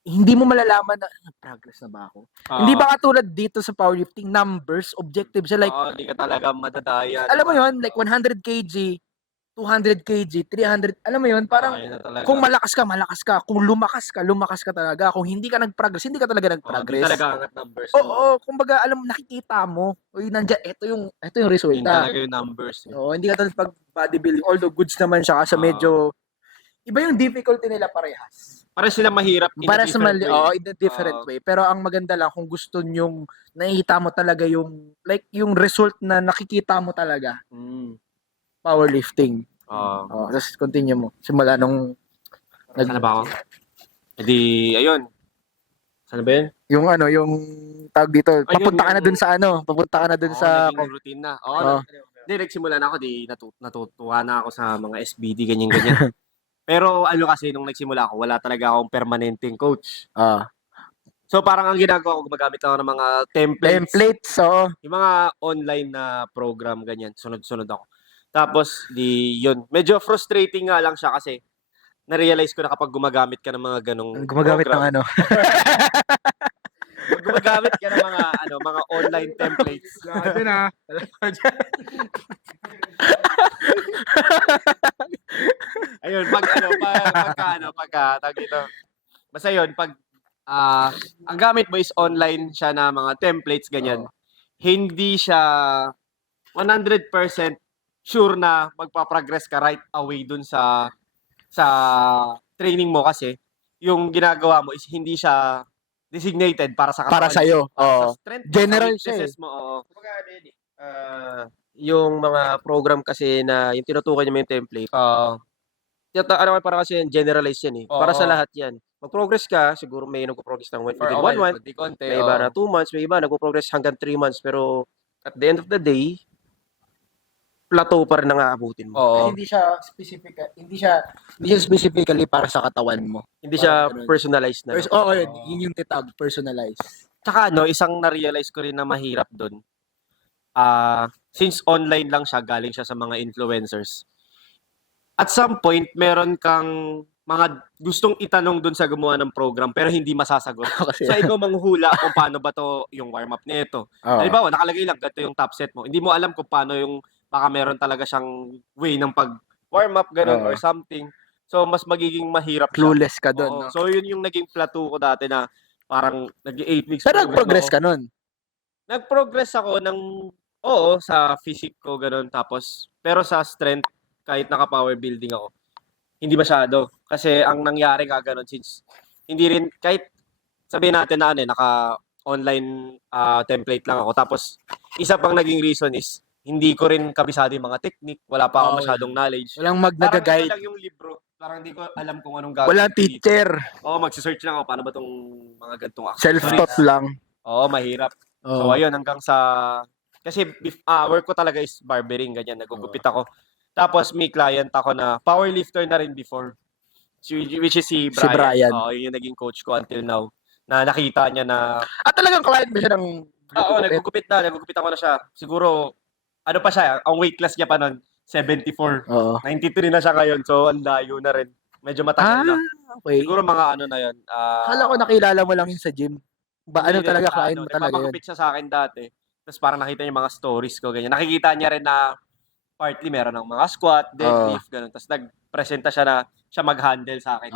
hindi mo malalaman na progress na ba ako. Hindi ba katulad dito sa powerlifting, numbers, objective siya, like Hindi ka talaga madadaya. alam mo yon, like 100 kg, 200 kg, 300, alam mo yon, parang Ayun na talaga. kung malakas ka. Kung lumakas ka talaga. Kung hindi ka nag-progress, hindi ka talaga Hindi nag-progress. talaga angat numbers. Oo, kumbaga nakikita mo, uy, nandiyan, ito yung Yun resulta. talaga yung numbers. Oo, hindi ka talaga pag bodybuilding, although goods naman siya kasi medyo iba yung difficulty nila parehas. Para sila mahirap in Para a sa different way. in a different way. Pero ang maganda lang kung gusto nyong nakikita mo talaga yung like yung result na nakikita mo talaga. Powerlifting. Tapos continue mo. Simula nung Saan na ba ako? Ayun. Saan ba yun? yung tawag dito, papunta ka na yung- dun sa naging routine na. Oo. Hindi, nagsimula na ako, natutuwa na ako sa mga SBD, ganyan. Pero kasi, nung nagsimula ako, wala talaga akong permanenteng coach. So, parang ang ginagawa ko, gumagamit ako ng mga templates. Yung mga online na program, ganyan. Sunod-sunod ako. Tapos, yun. Medyo frustrating nga lang siya kasi na-realize ko na kapag gumagamit ka ng mga ganong gumagamit program, ng pag gumagamit ka ng mga online templates. Ayun, tawag dito. Basta yun, pag ang gamit mo is online siya na mga templates, ganyan. Hindi siya 100% sure na magpa-progress ka right away dun sa training mo kasi yung ginagawa mo is hindi siya designated para sa katawan. para sa iyo. Sa strength mo, General sa weaknesses mo. Kumbaga, yung mga program kasi na yung tinutukoy niya mo yung template. Para kasi yan, generalized yan eh. Para sa lahat yan. Mag-progress ka, siguro may nagpo-progress ng within 1 month, may iba na 2 months, may iba nagpo-progress hanggang 3 months, pero at the end of the day, plateau pa rin ang aabutin mo. Kasi hindi siya specifically para sa katawan mo. Hindi siya Parang ganun. personalized na. Yun yung titag, personalized. Tsaka isang na-realize ko rin na mahirap doon. Since online lang siya, galing siya sa mga influencers. At some point, meron kang mga gustong itanong doon sa gumawa ng program pero hindi masasagot. Kasi, So ikaw manghuhula kung paano ba to yung warm-up nito. Halimbawa, nakalagay lang ganito yung top set mo. Hindi mo alam kung paano yung baka meron talaga siyang way ng pag-warm up ganun or something. So mas magiging mahirap siya. clueless ka doon. Oo. No? So yun yung naging plateau ko dati na parang nag-8 weeks Pero program nag-progress ako. ka nun. Nag-progress ako sa physique ko ganun tapos pero sa strength kahit naka-power building ako hindi masyado. Kasi ang nangyari nga ganun since hindi rin, kahit sabihin natin na naka-online template lang ako. Tapos, isa pang naging reason is, hindi ko rin kabisado yung mga technique. Wala pa ako masyadong knowledge. Walang Parang nag-guide. lang yung libro. Parang hindi ko alam kung anong gagawin. Walang teacher. Oo, magsisearch lang ako. Paano ba itong mga gantong Self-taught lang. Oo, mahirap. So, ayun, hanggang sa... Kasi work ko talaga is barbering, ganyan. Nagugupit ako. Tapos may client ako na powerlifter na rin before. Which is si Brian. Si Brian. Oo, yun yung naging coach ko until now. Na nakita niya na... Talagang client ba siya ng... Oo, nagugupit ako na siya. Siguro, ano pa siya, ang weight class niya pa nun, 74. Oo. 93 na siya ngayon, so ang layo na rin. Medyo matagal na. Okay. Siguro mga na yun. Akala ko nakilala mo lang yun sa gym. Ano talaga, client mo talaga yun. Nagpapagupit siya sa akin dati. Tapos parang nakita niya yung mga stories ko, ganyan. Nakikita niya rin na partly meron ng mga squat, deadlift, ganun. Tapos nagpresenta siya na siya mag-handle sa akin.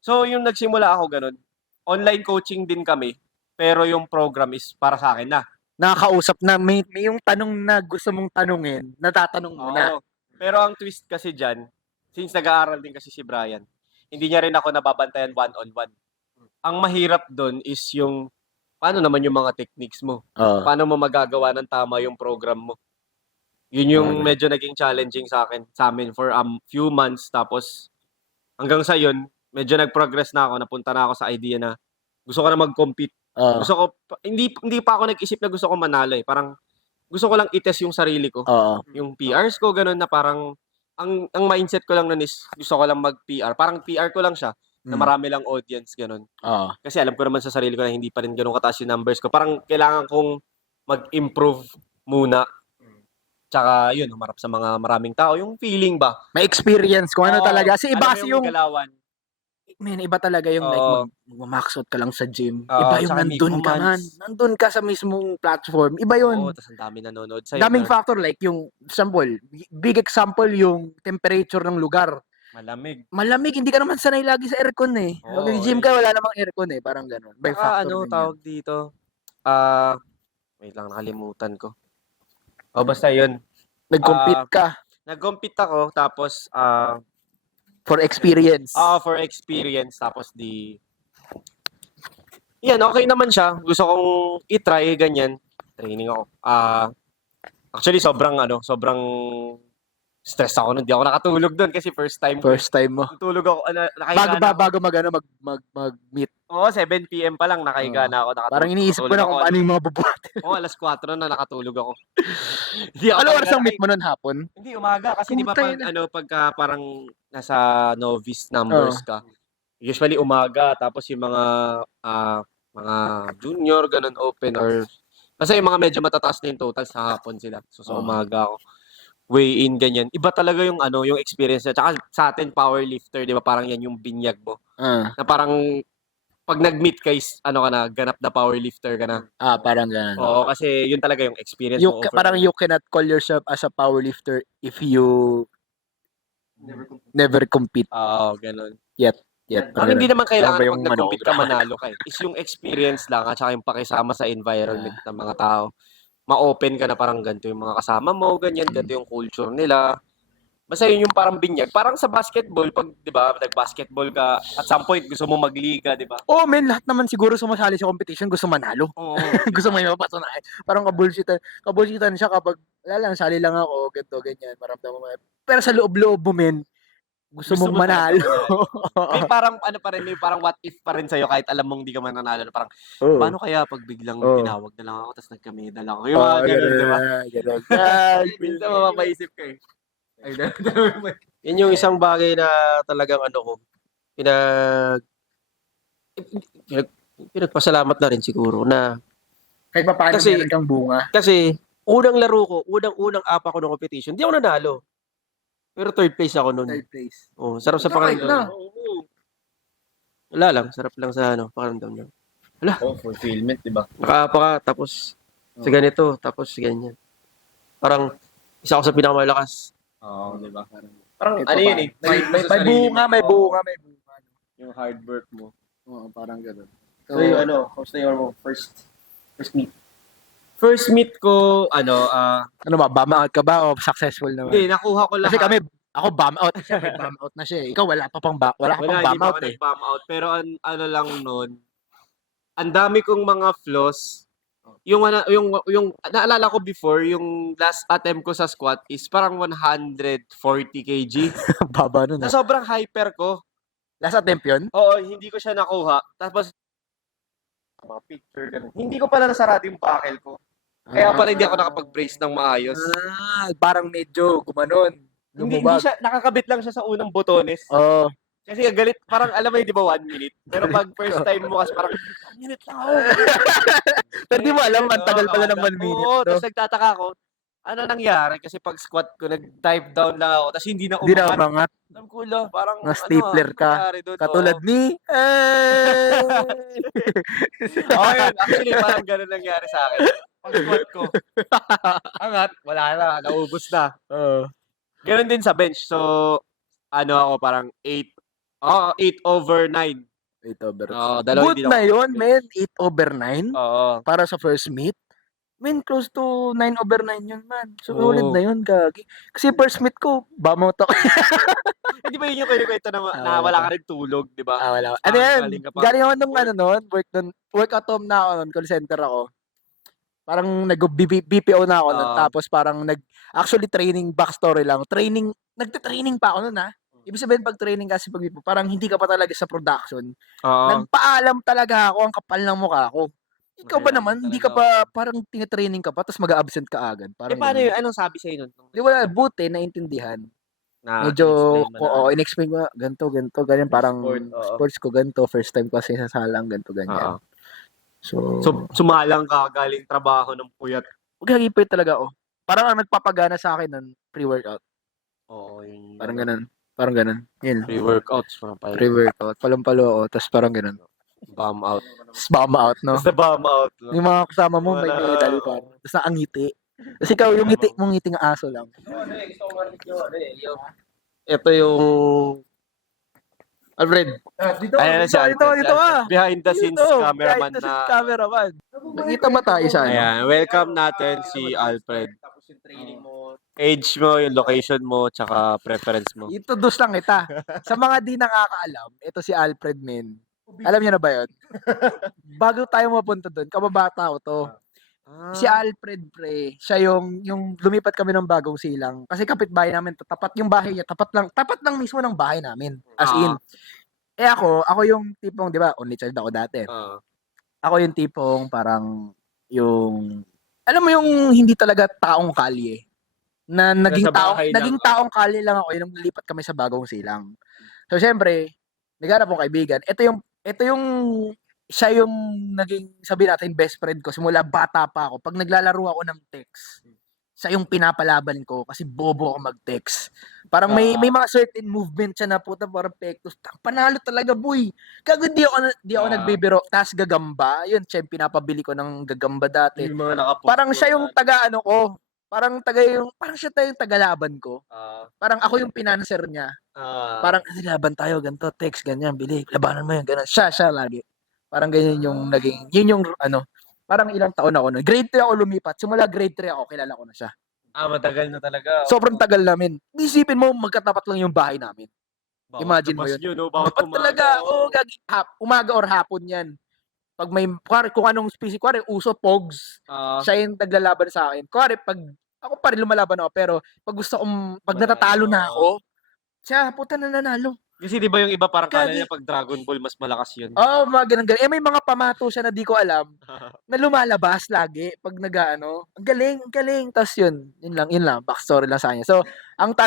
So, yung nagsimula ako ganun, online coaching din kami, pero yung program is para sa akin na. Nakakausap na, may yung tanong na gusto mong tanungin, natatanong mo na. Pero ang twist kasi dyan, since nag-aaral din kasi si Brian, hindi niya rin ako nababantayan one-on-one. Ang mahirap doon is yung, paano naman yung mga techniques mo? Paano mo magagawa ng tama yung program mo? Yun yung medyo naging challenging sa amin for few months. Tapos hanggang sa yun, medyo nag-progress na ako. Napunta na ako sa idea na gusto ko na mag-compete. Gusto ko, hindi pa ako nag-isip na gusto ko manalo eh. Parang gusto ko lang i-test yung sarili ko. Yung PRs ko, ganun na parang, ang mindset ko lang nun is gusto ko lang mag-PR. Parang PR ko lang siya na marami lang audience, ganun. Kasi alam ko naman sa sarili ko na hindi pa rin ganun kataas yung numbers ko. Parang kailangan kong mag-improve muna. Tsaka yun, humarap sa mga maraming tao. Yung feeling ba? May experience kung ano talaga. Kasi iba kasi yung... galawan. Man, iba talaga yung like mag-max out ka lang sa gym. Iba yung nandun ka man. Nandun ka sa mismong platform. Iba yun. Oo, tapos ang dami nanonood sa'yo. Daming factor like yung example, big example yung temperature ng lugar. Malamig, hindi ka naman sanay lagi sa aircon eh. Mag-gym ka, wala namang aircon eh. Parang ganun. By factor din tawag dito? Wait lang, nakalimutan ko. Basta yun. Nag-compete ka. Nag-compete ako, tapos For experience. For experience, tapos yan, okay naman siya. Gusto kong i-try, ganyan. Training ako. Actually, sobrang stress ako nun. Hindi ako nakatulog doon kasi first time mo. Tulog ako. Nakahiga Bago mag-meet. Oo, 7 PM pa lang nakahiga na ako. Parang iniisip ko na kung ano yung mga bubuhatin. Oo, alas 4 na nakatulog ako. Ano oras ang meet mo nun hapon? Hindi, umaga. Kasi di ba pagka parang nasa novice numbers ka, usually umaga, tapos yung mga junior, ganun open, or basta yung mga medyo matataas na yung total sa hapon sila. So, sa umaga ako. Weigh in, ganyan. Iba talaga yung yung experience niya. Tsaka sa atin, powerlifter, di ba? Parang yan yung binyag mo. Na parang, pag nag-meet ka is, ganap na powerlifter ka na. Parang gano'n. Oo, kasi yun talaga yung experience mo. Parang you cannot call yourself as a powerlifter if you never compete. Oo, ganun. Yet. Ang hindi naman kailangan Ano ba pag nag-compete ka manalo ka eh. Is yung experience lang at saka yung pakisama sa environment ng mga tao. Ma-open ka na parang ganito yung mga kasama mo, ganyan, ganito yung culture nila. Basta yun yung parang binyag. Parang sa basketball, pag, di ba, nag-basketball ka, at some point, gusto mo magliga, di ba? Men, lahat naman siguro sumasali sa competition, gusto manalo. Oo. Gusto mo yung mapatunayan. Parang kabulsitan siya kapag, wala lang, sali lang ako, ganito, ganyan, maramdaman mo. Pero sa loob-loob mo, men, gusto mong manalo. May parang, may parang what if pa rin sa'yo, kahit alam mong hindi ka mananalo. Parang, paano kaya pag biglang tinawag na lang ako, tapos nagka-medal ako? Yung mga ganun, di ba? Minsan mapapaisip ka eh. Yun yung isang bagay na talagang pinagpasalamat na rin siguro na Kahit pa paano Kasi- meron kang bunga. kasi unang laro ko, unang apa ko ng competition, di ako nanalo. Pero third place ako noon. Third place. Oh, sarap sa Alright pakiramdam. na. Wala lang, sarap lang sa pakiramdam lang. Fulfillment, di ba? Nakaapa ka, tapos sa ganito, tapos ganyan. Parang isa ako sa pinakamalakas. Oo, di ba? Parang Ito ano pa. yun eh. May Fight mo sa sarili bunga, mo. may bunga, may bunga. Yung hard work mo. Oo, parang gano'n. So, yung kamusta yung first meet? First meet ko, Ano ba, bum out ka ba o successful naman? hindi, nakuha ko lahat. Kasi kami, ako bum out. Siyempre, bum out na siya eh. Ikaw wala pa pang Wala, bum hindi pa out ako eh. nag-bomb out. Pero ano lang nun, ang dami kong mga flaws. Yung naalala ko before, yung last attempt ko sa squat is parang 140 kg. Baba nun Na ah. sobrang hyper ko. Last attempt yun? Oo, hindi ko siya nakuha. Tapos, mga picture, ganun. Hindi ko pala nasarado yung buckle ko. Kaya pala hindi ako nakapag-brace ng maayos. Parang medyo gumanon. Hindi Lumubag. siya, nakakabit lang siya sa unang botones. Oo. Kasi ang galit, parang alam mo yun, di ba, 1 minute? Pero pag first time mo kasi parang, 1 minute lang ako. Pero di mo alam, ang tagal pala ng 1 minute. Oo, no? tapos nagtataka ako, ano nangyari? Kasi pag squat ko, nag-dive down lang ako, tapos hindi na Hindi na umangat. umangat. Alam ko lang, parang, Na stapler ka. nangyari doon? Katulad Oo. ni... Oo, yun. Actually, parang ganun nangyari sa akin. Pag squat ko, angat, wala na, naubos na. Oo. Ganun din sa bench. So, ako parang 8/9. 8 over. Oo, dalawa Good hindi na ako- yun, men. 8/9 Oo. para sa first meet. Men, close to 9/9 yun, man. So, Oo. ulit na yun, gagi. Kasi first meet ko, bamot ako. Hindi ba yun yung kwento na wala wala pa. ka rin tulog, di ba? Wala. Ano Parang yan? galing ka pa- Galing ako nung work. work at home na ako nun, call center ako. Parang nag-BPO na ako nun. Oo. Tapos parang actually training, backstory lang. Nagte-training pa ako nun ha. Ibig sabihin pag training kasi pag BPO, parang hindi ka pa talaga sa production. Oo. Nagpaalam talaga ako, ang kapal ng mukha ko. Ikaw ba Kaya naman, hindi ka talaga pa, parang tinitraining ka pa, tapos mag-absent ka agad. Parang paano ganun. yun? Anong sabi sa'yo nun? Di wala, buti, naintindihan. Na Medyo, in-explain mo na. in-explain ko, ganito, ganyan, parang Sport, oo. sports ko ganito, first time kasi sa salang, ganito, ganyan. Oo. So, So, sumalang ka galing trabaho ng puyat. maghihipit talaga ako. Parang ang nagpapagana sa akin ng pre-workout. Oo, yun. Parang ganun. Parang ganun. Yun. Pre-workouts. Mga pa. Pre-workout. Palumpalo ako. Tapos parang ganun. Bomb out. Spam out, no? Basta bomb out. No? Yung mga kasama mo, may Wala. medal pa. Tapos nakangiti. Tapos ikaw, yung ngiti mong ngiting aso lang. Ito yung Alfred. Dito, Ayan si Alfred. dito ah. Behind the scenes Dito, cameraman behind the na. scenes cameraman. Nakita ba tayo sa ano? Ayan, welcome natin si Alfred. Age mo, yung location mo, tsaka preference mo. Introduce lang kita. Sa mga di nakakaalam, ito si Alfred Men. Alam niyo na ba yun? Bago tayo mapunta doon, kababata ko to. Si Alfred, pre, siya yung lumipat kami ng bagong silang. Kasi kapitbahay namin, tapat yung bahay niya, tapat lang mismo ng bahay namin. As in. Ako yung tipong, di ba, only child ako dati. Ako yung tipong parang alam mo yung hindi talaga taong kalye. Na naging Nasa bahay lang, taong kalye lang ako yung nilipat kami sa bagong silang. So, syempre, naghanap akong kaibigan. Siya yung naging, sabi natin, best friend ko. Simula bata pa ako. Pag naglalaro ako ng text, siya yung pinapalaban ko kasi bobo ako mag-text. Parang may mga certain movement siya na puta perfectus. Panalo talaga, boy. Kaya di ako nagbibiro. Tapos gagamba. Yun, siya yung pinapabili ko ng gagamba dati. Yung mga nakapost Parang ko siya yung na- taga-ano ko. Parang siya yung tagalaban ko. Parang ako yung pinanser niya. Parang kasi laban tayo, ganito, text, ganyan, bili. Labanan mo yan, ganun. Siya lagi. Parang ganyan yung naging, yun yung parang ilang taon ako nun. Grade 3 ako lumipat. Simula grade 3 ako, kilala ko na siya. matagal na talaga. Sobrang tagal namin. Isipin mo, magkatapat lang yung bahay namin. Bawat imagine mo labas yun. nyo, no? Bawat Dapat talaga, umaga or hapon yan. Pag may, kung anong species, uso, pogs, siya yung naglalaban sa akin. Pag, ako pa rin lumalaban ako, pero pag natatalo na ako, siya, puta na nanalo. Kasi di ba yung iba parang kala Gagi. niya pag Dragon Ball mas malakas yun. Oo, mga ganun. May mga pamato siya na di ko alam, na lumalabas lagi pag nag-ano. Ang galing. Tapos yun lang, backstory lang sa kanya. So, ang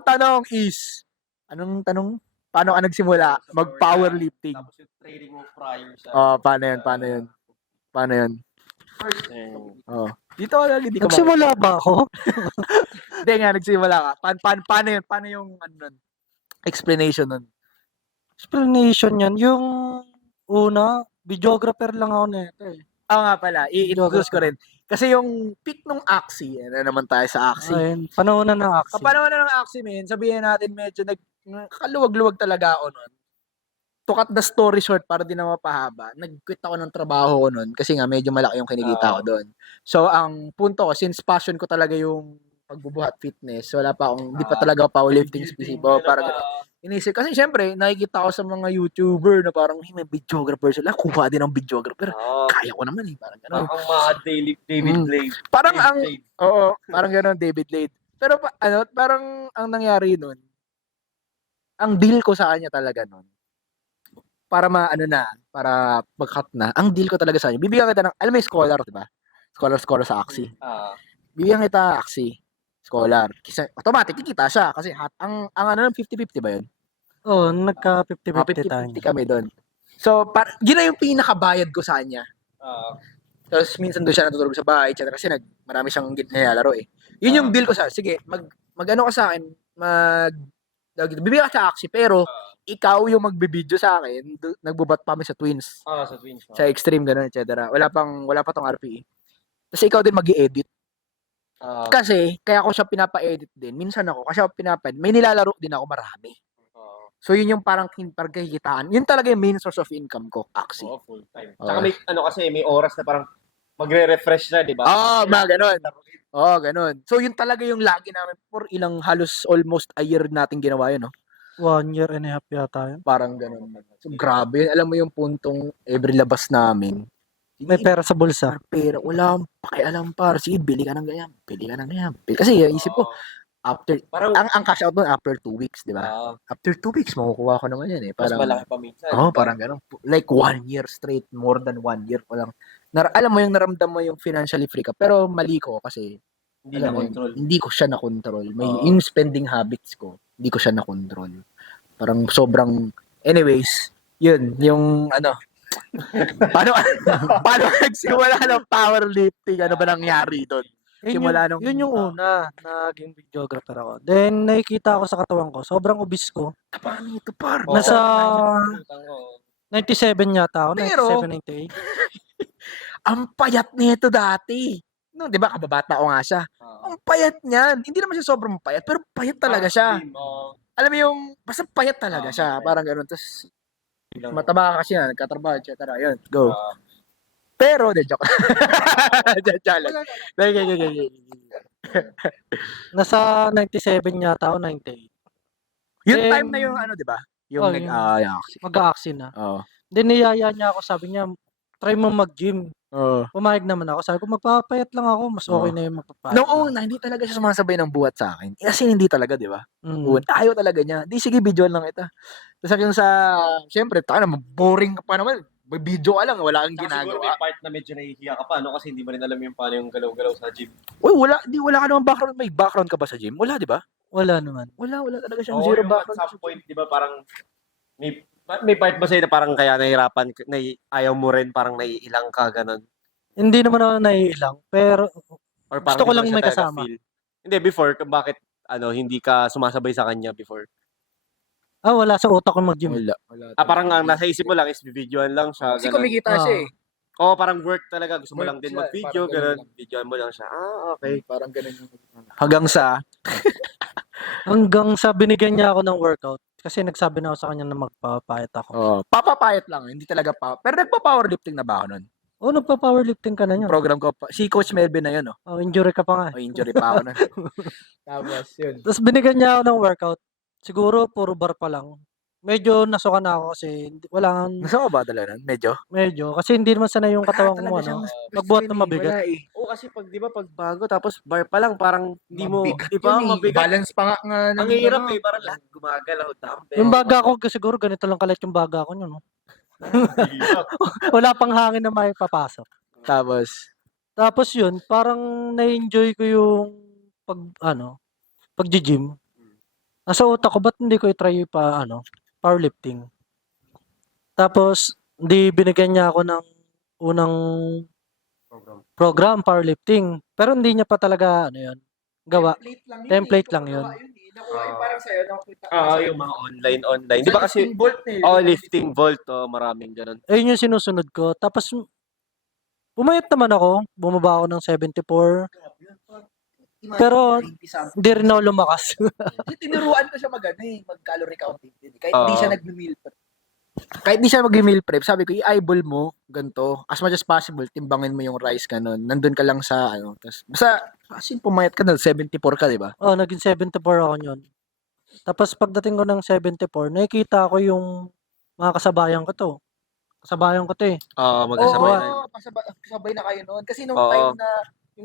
tanong is, anong tanong? Paano ka nagsimula mag-powerlifting? Tapos yung training mo prior sa... Oh, paano yun? Paano yun? First, Oh. Dito ka lang, hindi ko Nagsimula ba ako? Hindi nga, nagsimula ka. Paano yun? Paano yung ano nun? Explanation nun? Explanation yan. Yung una, videographer lang ako nito eh. Oo nga pala, i-introduce ko rin. Kasi yung peak nung Axie, ano naman tayo sa Axie. Ayun, panahon na ng action. Kapanaw na ng Axie, men, sabihin natin medyo nagkaluwag-luwag talaga ako nun. To cut the story short para di na mapahaba, nag-quit ako ng trabaho ko nun kasi nga medyo malaki yung kinikita ko doon. So, ang punto ko, since passion ko talaga yung pagbubuhat fitness, wala pa akong, hindi pa talaga ako powerlifting specific. Parang inisip, kasi syempre, nakikita ko sa mga YouTuber na parang, hey, may videographer sila, kuha din ng videographer. Kaya ko naman eh, parang gano'n. ang mga David Blade. Parang David ang, Blade. oo, parang gano'n, David Lade. Pero parang ang nangyari nun, ang deal ko sa kanya talaga nun, para para mag-cut na, ang deal ko talaga sa kanya, bibigyan kita ng, alam mo yung scholar, di ba? Scholar sa Axie. Bibigyan kita Axie, scholar. Kasi automatic kikita siya kasi ang ano 50-50 ba 'yun? Oo, nagka Mga 50-50 tayo. 50-50 kami doon. So, yun na yung pinakabayad ko sa kanya. Tapos minsan doon siya natutulog sa bahay, etc. Kasi marami siyang nilalaro eh. Yun yung deal ko sa, sige, mag-ano ka sa akin, bibigyan ka sa Axie, pero ikaw yung magbe-video sa akin, nagbubat pa kami sa Twins. Sa Twins. Sa Extreme, gano'n, etc. Wala pa tong RPE. Kasi ikaw din mag-i-edit. Kasi, kaya ko siya pinapa-edit din. Minsan ako, kasi ako may nilalaro din ako marami. So, yun yung parang pagkakitaan. Yun talaga yung main source of income ko, Axie. Full time. Tsaka may oras na parang magre-refresh na, di ba? Mga ganun. Ganun. So, yun talaga yung lagi namin for ilang halos almost a year natin ginawa yun, no? 1 year and a half yata yun. Parang ganun. So, grabe yun. Alam mo yung puntong every labas namin. May pera sa bulsa. Pero wala akong pakialam par. Sige, bili ka ng ganyan. Kasi isip ko, after, Parang, ang cash out nun after 2 weeks, di ba? After 2 weeks, makukuha ko naman yan eh. mas Parang, malaki pa minsan. parang gano'n. Like 1 year straight, more than 1 year ko lang. Alam mo yung naramdam mo yung financially free ka. Pero mali ko kasi, Hindi na control. hindi ko siya na-control. Yung spending habits ko, hindi ko siya na-control. Parang sobrang, anyways, yun, yung paano nagsimula ng powerlifting? Ano ba nangyari doon? Simula nung... Yun yung una, naging videographer ako. Then, nakikita ako sa katawan ko, sobrang obese ko. Paano ito, par? Nasa 97 yata ako, Pero, 97, 98. ang payat nito dati. No, 'di ba kababata ko nga siya. Ang payat niyan. Hindi naman siya sobrang payat, pero payat talaga siya. Alam mo yung basta payat talaga siya, parang ganoon. Tapos mataba ka kasi yan, nagkatrabaho, etc. Yun, go. Pero, joke. Nasa 97 yata ako, 98. Yung Then, time na yung di ba? Yung mag-a-action na. Oo. Then, niyaya niya ako, sabi niya, try mo mag-gym. Pumayag naman ako. Sabi ko, magpapayat lang ako. Mas okay na yung magpapayat. Noong una, hindi talaga siya sumasabay ng buhat sa akin. Kasi hindi talaga, di ba? Mm. Ayaw talaga niya. Di, sige, video lang ita. Tapos yung siyempre, boring ka pa naman. May video ka lang, wala kang Siguro ginagawa. may part na medyo nahihiya ka pa, no? Kasi hindi mo rin alam yung paano yung galaw-galaw sa gym. Uy, wala ka naman background. May background ka ba sa gym? Wala, di ba? Wala naman. Wala talaga siyang zero Yung background. at some point, di ba, parang may part ba sa'yo na parang kaya nahihirapan, ayaw mo rin, parang naiilang ka, ganun? Hindi naman ako naiilang. Pero, Or parang gusto ko di mo lang siya may talaga kasama. feel? Hindi, before, bakit hindi ka sumasabay sa kanya before? wala sa utak ko mag-gym. Wala. Parang ang nasa isip mo lang is videoan lang siya, Kasi ganun. kumikita siya eh. Oo, parang work talaga. Gusto mo Work lang din siya, mag-video, parang ganun ganun. Videoan mo lang siya. Okay. Parang ganun yung... Hanggang sa binigyan niya ako ng workout. Kasi nagsabi na ako sa kanya na magpapayat ako. papapayat lang, hindi talaga pa. Pero nagpa-powerlifting na ba ako nun? Nagpa-powerlifting ka na yun. Program ko pa. Si Coach Melvin na yun, no? Injury ka pa nga. Injury pa ako nun. Tapos, yun. Tapos binigyan niya ako ng workout. Siguro, puro bar pa lang. Medyo nasuka na ako kasi wala kang... Nasa ko ba talaga nun? Medyo. Kasi hindi naman sanay yung katawan ko, magbuhat na mabigat. Oo, kasi di ba, pag bago, tapos bar pa lang, parang hindi mo, di ba, Mabigat. mabigat. Balance pa nga. Ang hirap eh, parang lahat gumagalaw. Yung baga ko, siguro ganito lang kalit yung baga ko nyo, no? Wala pang hangin na may papasok. Tapos yun, parang na-enjoy ko yung pag-gym. Nasa utak ko, ba't hindi ko i-try pa, powerlifting. Tapos, di binigyan niya ako ng unang program, powerlifting. Pero hindi niya pa talaga, ano yun, gawa. Template lang yun. Nakuha yung parang sa'yo, nakita ko Ah, sa'yo. yung mga online. Di ba kasi, Lifting bolt eh. lifting vault, maraming ganun. Ayun yung sinusunod ko. Tapos, pumayat naman ako. Bumaba ako ng 74. Pero, hindi rin ako lumakas. Kasi tinuruan ko siya mag-calorie counting din. Kahit Oo. hindi siya nag-meal prep. Kahit hindi siya mag-meal prep, sabi ko, i-eyeball mo, ganito. As much as possible, timbangin mo yung rice ka nun. Nandun ka lang sa, tas, basta, as in, pumayat ka na, 74 ka, di ba? Oh, naging 74 ako yun. Tapos pagdating ko ng 74, nakikita ko yung mga kasabayan ko to. Kasabayan ko to eh. Magkasabay na. Oo, kasabay na kayo nun. Kasi nung Oo.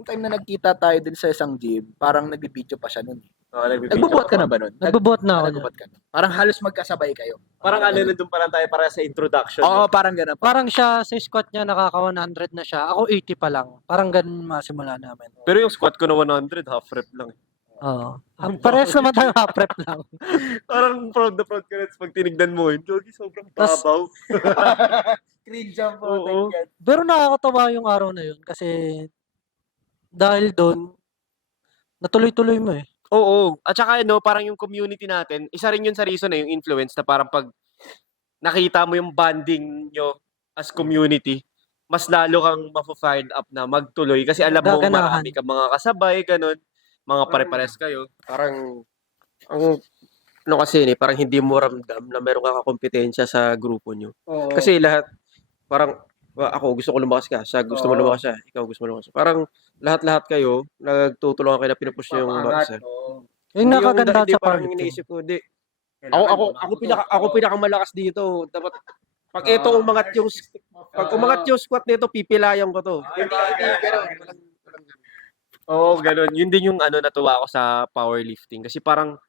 time na nagkita tayo din sa isang gym, parang nagbibideo pa siya nun. Nagbibideo Nagbubuhat ka pa. na ba nun? Nagbubuhat na ako nun. Nagbubuhat ka na. Parang halos magkasabay kayo. Parang nandun pa lang tayo para sa introduction. Oo, parang gano'n. Parang siya, sa squat niya, nakaka-100 na siya. Ako 80 pa lang. Parang ganun masimula namin. Pero yung squat ko na 100, half rep lang. Oo. Parehas naman tayo half-rep lang. Parang proud na proud ka rin pag tinignan mo yun. Jogi, sobrang Tas- babaw. Screen jump po. Oo. Pero nakakatawa yung araw na yun kasi dahil doon, natuloy-tuloy mo eh. Oo. At saka parang yung community natin, isa rin yun sa reason na yung influence na parang pag nakita mo yung bonding nyo as community, mas lalo kang ma-fired up na magtuloy kasi alam mo Gaganahan. marami kang mga kasabay, ganun. Mga pare-pares kayo. Parang, kasi parang hindi mo ramdam na meron kang kakompetensya sa grupo nyo. Kasi lahat, parang, ako gusto ko lumakas ka, siya gusto mo Oo. lumakas siya, ikaw gusto mo lumakas. Parang lahat-lahat kayo, nagtutulungan kayo na pinupush nyo yung isa. Yung nakaganda Hindi sa parang powerlifting. iniisip ko, ako pinakamalakas dito. Dapat, pag ito umangat yung squat nito, pipilayan ko to. Hindi ganun. Oo, ganun. Yun din yung natuwa ako sa powerlifting. Kasi parang,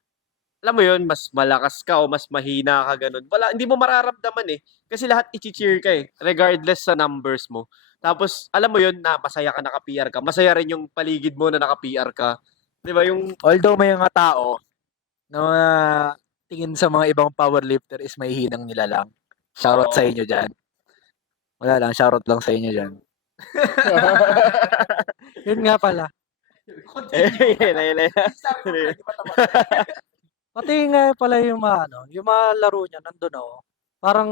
alam mo yun, mas malakas ka o mas mahina ka, ganun. Wala, hindi mo mararamdaman eh. Kasi lahat i-cheer ka eh. Regardless sa numbers mo. Tapos, alam mo yun, na masaya ka naka-PR ka. Masaya rin yung paligid mo na naka-PR ka. Di ba yung, Although may mga tao na tingin sa mga ibang powerlifter is may hinang nila lang. Shoutout sa inyo dyan. Wala lang, shoutout lang sa inyo dyan. Yun nga pala. Pati nga pala yung yung mga laro niya, nandun ako. Parang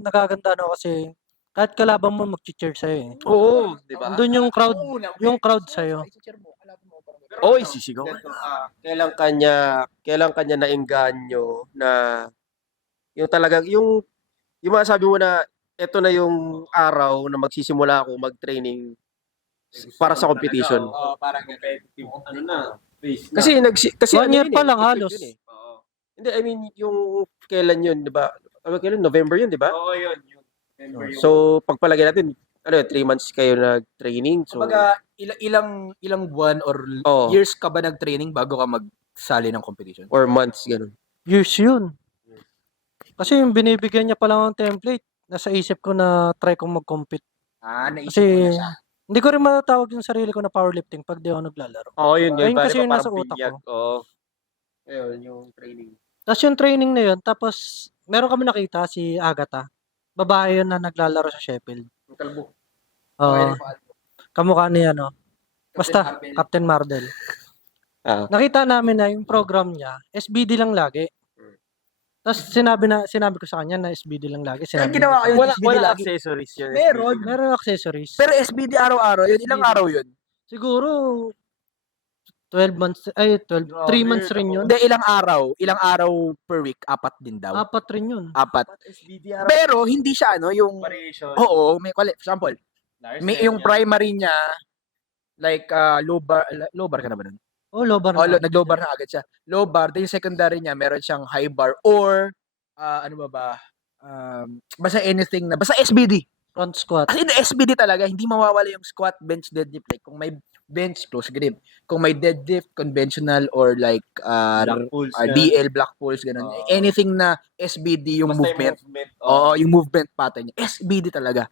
nagaganda kasi kahit kalaban mo mag-cheer sa'yo eh. Oo, di ba? Nandun yung crowd sa'yo. Oy, sisigaw. Kailan kanya naengganyo na yung talagang yung masabi mo na ito na yung araw na magsisimula ako mag-training para sa competition. Oo, parang Competitive, Kasi 1 year pa lang halos. yun eh. Hindi, I mean yung kailan yun, 'di ba? Kailan November yun, 'di ba? Oo, yun. So pagpalagay natin 3 months kayo nag-training. So Kumbaga, ilang buwan or Oo. years ka ba nag-training bago ka magsali ng competition? or months ganun. Years yun. Kasi yung binibigyan niya pa lang ng template, nasa isip ko na try kong mag-compete. Naisip Kasi mo na siya. hindi ko rin matatawag yung sarili ko na powerlifting pag di ako naglalaro. Oo, yun. Ayun Pare kasi pa yung nasa parang utak binyag. ko. Oo. Ayun, yung training. Tapos yung training na yun, tapos meron kami nakita si Agatha. Babae yun na naglalaro sa Sheffield. Yung kalbo. Oo. Kamukha ni basta Captain Marvel. Nakita namin na yung program niya, SBD lang lagi. Tapos sinabi ko sa kanya na SBD lang lagi. Sinabi ginawa niya, kayo Wala, SBD wala lagi. accessories yun. meron accessories. Pero SBD araw-araw, yun ilang SBD. araw yun? Siguro 12 months, 3 months rin yun. Hindi, ilang araw per week, 4 din daw. 4 rin yun. 4. SBD Pero hindi siya yung variation. oo, may for example, may yung primary niya like low bar ka na ba nun? Oh, low bar Oh, na. nag-low bar na agad siya. Low bar, then yung secondary niya meron siyang high bar or ano ba basta anything na basta SBD. Front squat. As in SBD talaga, hindi mawawala yung squat, bench, deadlift. Like kung may bench, close grip. Kung may deadlift, conventional or like Black pulls yan. DL, black pulls, ganun. Anything na SBD yung Basta movement. Oo. Oo, yung movement pattern niya. SBD talaga.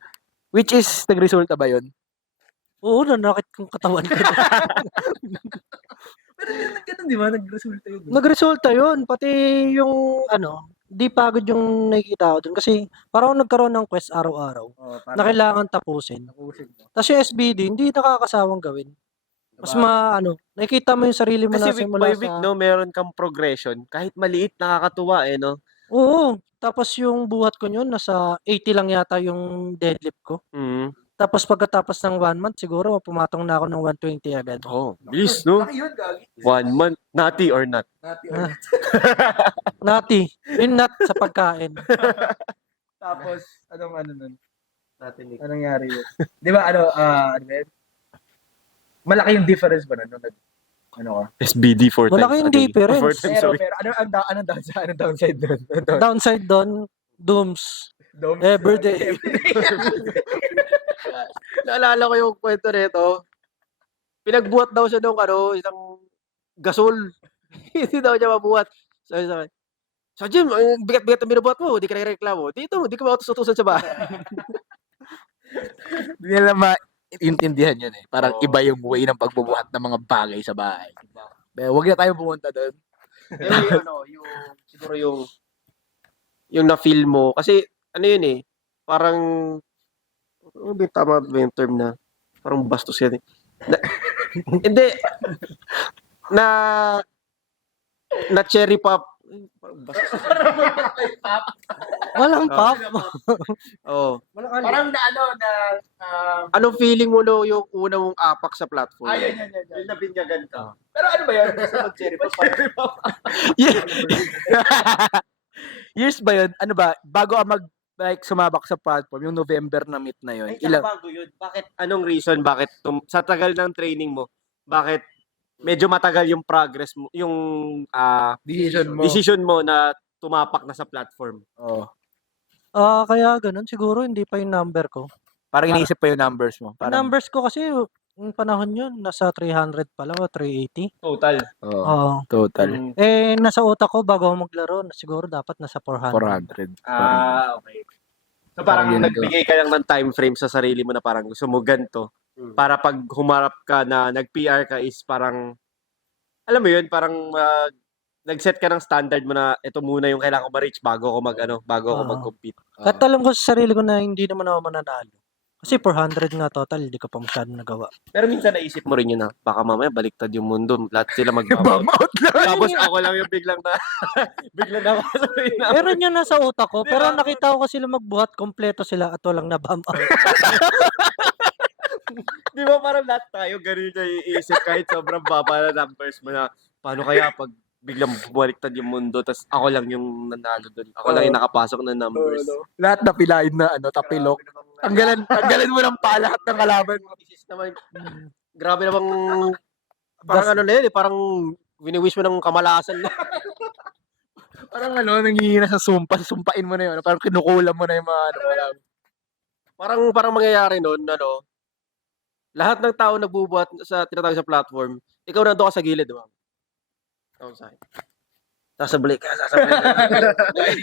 Which is, nagresulta ba yun? Oo, nanakit kong katawan ko. Pero ganun, di ba? Nagresulta yun. Nagresulta yun. Pati yung di pagod yung nakikita ko dun. Kasi parang nagkaroon ng quest araw-araw na kailangan tapusin. Tapos yung SBD, hindi nakakasawang gawin. Mas nakikita mo yung sarili mo Kasi na week simula by week, sa... no, meron kang progression. Kahit maliit, nakakatuwa eh, no? Oo. Tapos yung buhat ko yun, nasa 80 lang yata yung deadlift ko. Mm. Tapos pagkatapos ng 1 month, siguro pumatong na ako ng 120 agad. Oh, bilis, no? 1 month. Nutty or not? Nati. Yung nut sa pagkain. Tapos, anong nun? Natin Anong nangyari yun? Di ba, ano ba yun? Malaki yung difference ba nun? Ano ka? SBD 4 times Malaki yung a day. difference. 4 times a week. Pero, anong downside nun? Downside doon, dooms. Everyday. Naalala ko yung kwento nito. Pinagbuhat daw siya nung isang gasol. Hindi daw niya mabuhat. Sabi sa akin, "Sa gym, bigat-bigat ang binubuhat mo, di ka nagreklamo. Dito, di ka mautos-utusan sa bahay." Hindi nila maintindihan yun eh. Parang iba yung way ng pagbubuhat ng mga bagay sa bahay. Pero huwag na tayo pumunta doon. Pero siguro yung na-feel mo. Kasi, yun eh, parang, ano ba yung tama ba yung term na, parang bastos yan eh. Hindi, na cherry pop. Parang bastos. Walang pop. Oo. Parang Anong feeling mo yung una mong apak sa platform? yan. Yung nabinyagan ka. Pero ano ba yun? Years ba yun? Ano ba? Bago ka sumabak sa platform, yung November na meet na yun. Ay, bago yun. Bakit? Anong reason? Bakit? Sa tagal ng training mo, bakit medyo matagal yung progress mo, yung decision mo na tumapak na sa platform? Oo. Kaya ganun, siguro hindi pa yung number ko. Parang iniisip pa yung numbers mo. Yung numbers ko kasi, yung panahon yun, nasa 300 pala o 380. Total. Oo. Total. Nasa utak ko bago ako maglaro, siguro dapat nasa 400. 400. Okay. So parang Parang nagbigay ka lang ng time frame sa sarili mo na parang gusto mo ganito. Para pag humarap ka na nag-PR ka is parang, alam mo yun, parang nag-set ka ng standard mo na ito muna yung kailangan ko ma-reach bago ako mag-compete. At alam ko sa sarili ko na hindi naman ako mananalo. Kasi 400 nga total, hindi ko pa masyadong nagawa. Pero minsan naisip mo rin yun na baka mamaya baliktad yung mundo. Lahat sila Bum mag-bomb out lang. Tapos ako lang yung biglang na Meron yun nasa utak ko, pero nakita ko sila magbuhat, kompleto sila at walang nabam out. Di ba parang lahat tayo ganun na iisip kahit sobrang baba na numbers mo na paano kaya pag biglang bumaliktad yung mundo tas ako lang yung nanalo doon. Ako lang yung nakapasok na numbers. Lahat na pilain na tapilok. Tanggalan mo ng lahat ng kalaban mo. Naman, grabe namang, parang na yun eh, parang wini-wish mo ng kamalasan na. Parang nangyihina sa sumpain mo na yun. Parang kinukulam mo na yung mga Parang mangyayari nun, lahat ng tao nagbubuhat sa tinatawag sa platform, ikaw nandoon ka sa gilid, diba? Tawag sa akin. Sasabalik ka.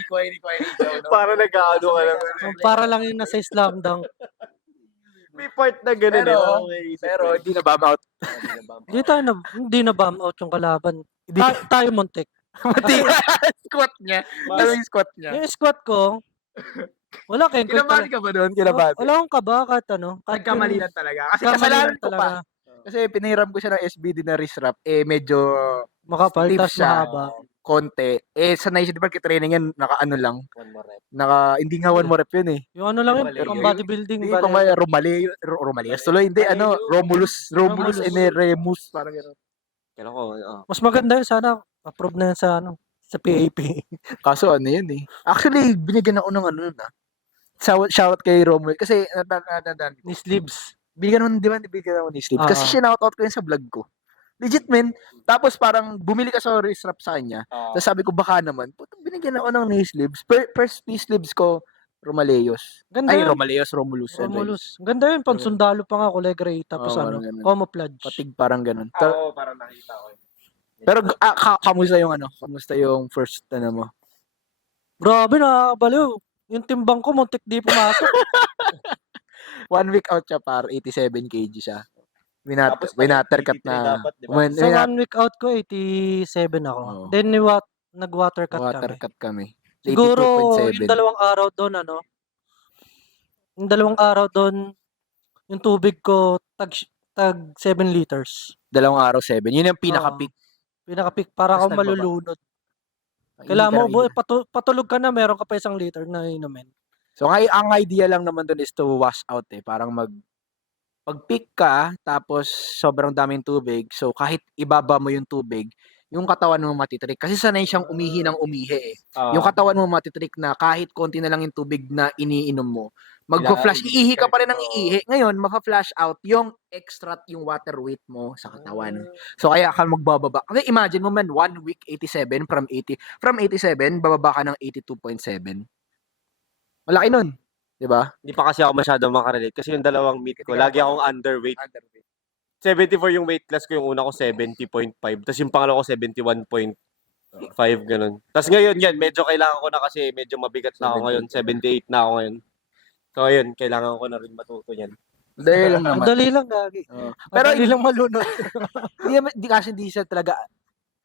Quainy. Para nag-aano ka lang. Para lang yung nasa slam dunk. May part na gano'n Pero hindi na bum out. Hindi na bam out yung kalaban. Tayo muntik. Squat niya. Ano yung squat niya? Yung squat ko, wala kayong Kinabahan ka ba doon? Kinabahan. Wala akong kaba kahit ano. Nagkamali lang talaga. Kasi Kamali kasalanan lang ko pa. Kasi pinahiram ko siya ng SBD na wrist wrap. Medyo makapal, stiff tas siya. mahaba. Konti. Sanay siya, di ba, kitraining yan, lang. One more rep. Hindi nga one more rep yun eh. Yung ano lang yun, pang bodybuilding. Hindi pang Romaleos tuloy. Hindi, Romulus and Remus. Parang gano'n. Kailan ko, Mas maganda yun, sana approve na yun sa PAP. Kaso yun eh. Actually, binigyan ako ng nun Shout kay Romul. Kasi, Ni sleeves. Bigyan ako ni Steve. Kasi sinoutout ko yun sa vlog ko. Legit, man. Tapos parang bumili ka sa wrist wrap sa kanya. Tapos sabi ko, baka naman. Binigyan ako ng knee sleeves. First knee sleeves ko, Romaleos. Ganda yun. Romulus. Ganda yun, pansundalo pa nga, kulay gray. Tapos camouflage. Patig parang ganun. Oo, parang nakita ko. Pero kamusta yung first mo? Grabe, nakakabaliw. Yung timbang ko, muntik di pumasok. 1 week out siya, 87 kg siya. Winatercut na. Sa 1 week out ko, 87 ako. Then nag-water cut kami. Water cut kami. Siguro, 82.7. yung dalawang araw doon, yung dalawang araw doon, yung tubig ko, tag 7 liters. Dalawang araw, 7. Yun yung pinaka-peak. Pinaka-peak, para Tas akong nagbaba. malulunod. Hindi Kailangan ka mo, na inom. patulog ka na, meron ka pa 1 liter na inumin. So, ang idea lang naman doon is to wash out Parang pag-peak ka, tapos sobrang daming tubig. So, kahit ibaba mo yung tubig, yung katawan mo matitrik. Kasi sanay siyang umihi ng umihi eh. Yung katawan mo matitrik na kahit konti na lang yung tubig na iniinom mo, magpa-flash, iihi ka pa rin ng iihi. Ngayon, mapa-flash out yung extra, yung water weight mo sa katawan. So, kaya ka magbababa. Kasi imagine mo man, 1 week, 87, from 87, bababa ka ng 82.7. Malaki nun. Diba? Hindi pa kasi ako masyadong makarelate kasi yung dalawang meet ko, lagi akong underweight. 74 yung weight class ko, yung una ko 70.5, tapos yung pangalawa ko 71.5, ganun. Tapos ngayon yan, medyo kailangan ko na kasi medyo mabigat na ako ngayon, 78 na ako ngayon. So ayun, kailangan ko na rin matuto yan. Dahil lang naman. Madali lang, gagi. Pero Madali lang malunod. hindi siya talaga,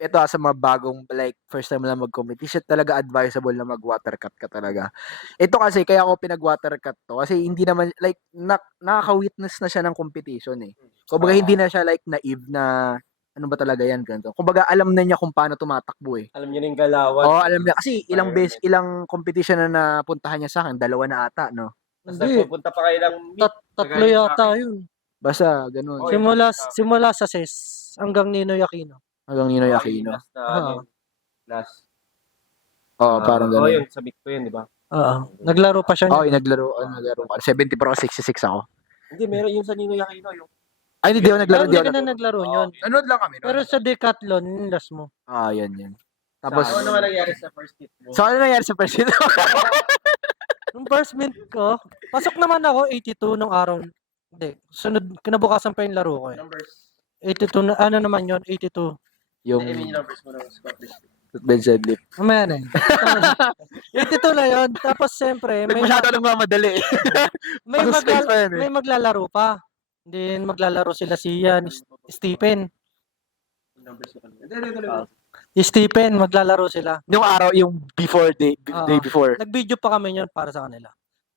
ito sa mga bagong, like, first time lang mag-compete, hindi siya talaga advisable na mag-water cut ka talaga. Ito kasi, kaya ako pinag-water cut to, kasi hindi naman, like, nakaka-witness na siya ng competition eh. Kumbaga, hindi na siya, like, naive na, ano ba talaga yan, ganito. Kumbaga, alam na niya kung paano tumatakbo eh. Alam niyo na yung galawan. Oo, alam niya. Kasi ilang competition na napuntahan niya sa akin, 2 na ata, no? Tapos Hindi. nagpupunta pa kayo ng meet. Tatlo yata yun. Basta, ganun. Simula sa SES hanggang Ninoy Aquino. Hanggang Ninoy Aquino. Last na, ano yun, last. Oo, parang Oo, ganun. yun, sa meet ko yun, di ba? Oo. Naglaro pa siya. Oo, naglaro ako. 70 pero 66 ako. Hindi, meron yung sa Ninoy Aquino. Yung Ay, hindi ako naglaro. Hindi ka na naglaro yun. Nanood lang kami. Pero sa Decathlon, yung last mo. Yan. Tapos, ano naman nangyari sa first meet mo? so ano nangyari sa first hit? Nung first meet ko, pasok naman ako 82 nung araw. Hindi. Sunod, kinabukasan pa yung laro ko eh. Numbers. 82 na, ano naman yun? 82. Yung I mean, yung numbers mo ng squat list. bench deadlift. Mamaya na yun. 82 na yun. Tapos siyempre, may, Masyado nang mamadali. may, Suspense pa yan eh. may maglalaro pa. Hindi maglalaro sila si Stephen. Yung numbers mo kanina. Hindi. Stephen, maglalaro sila. Yung araw, yung before, day before. Nag-video pa kami yun para sa kanila.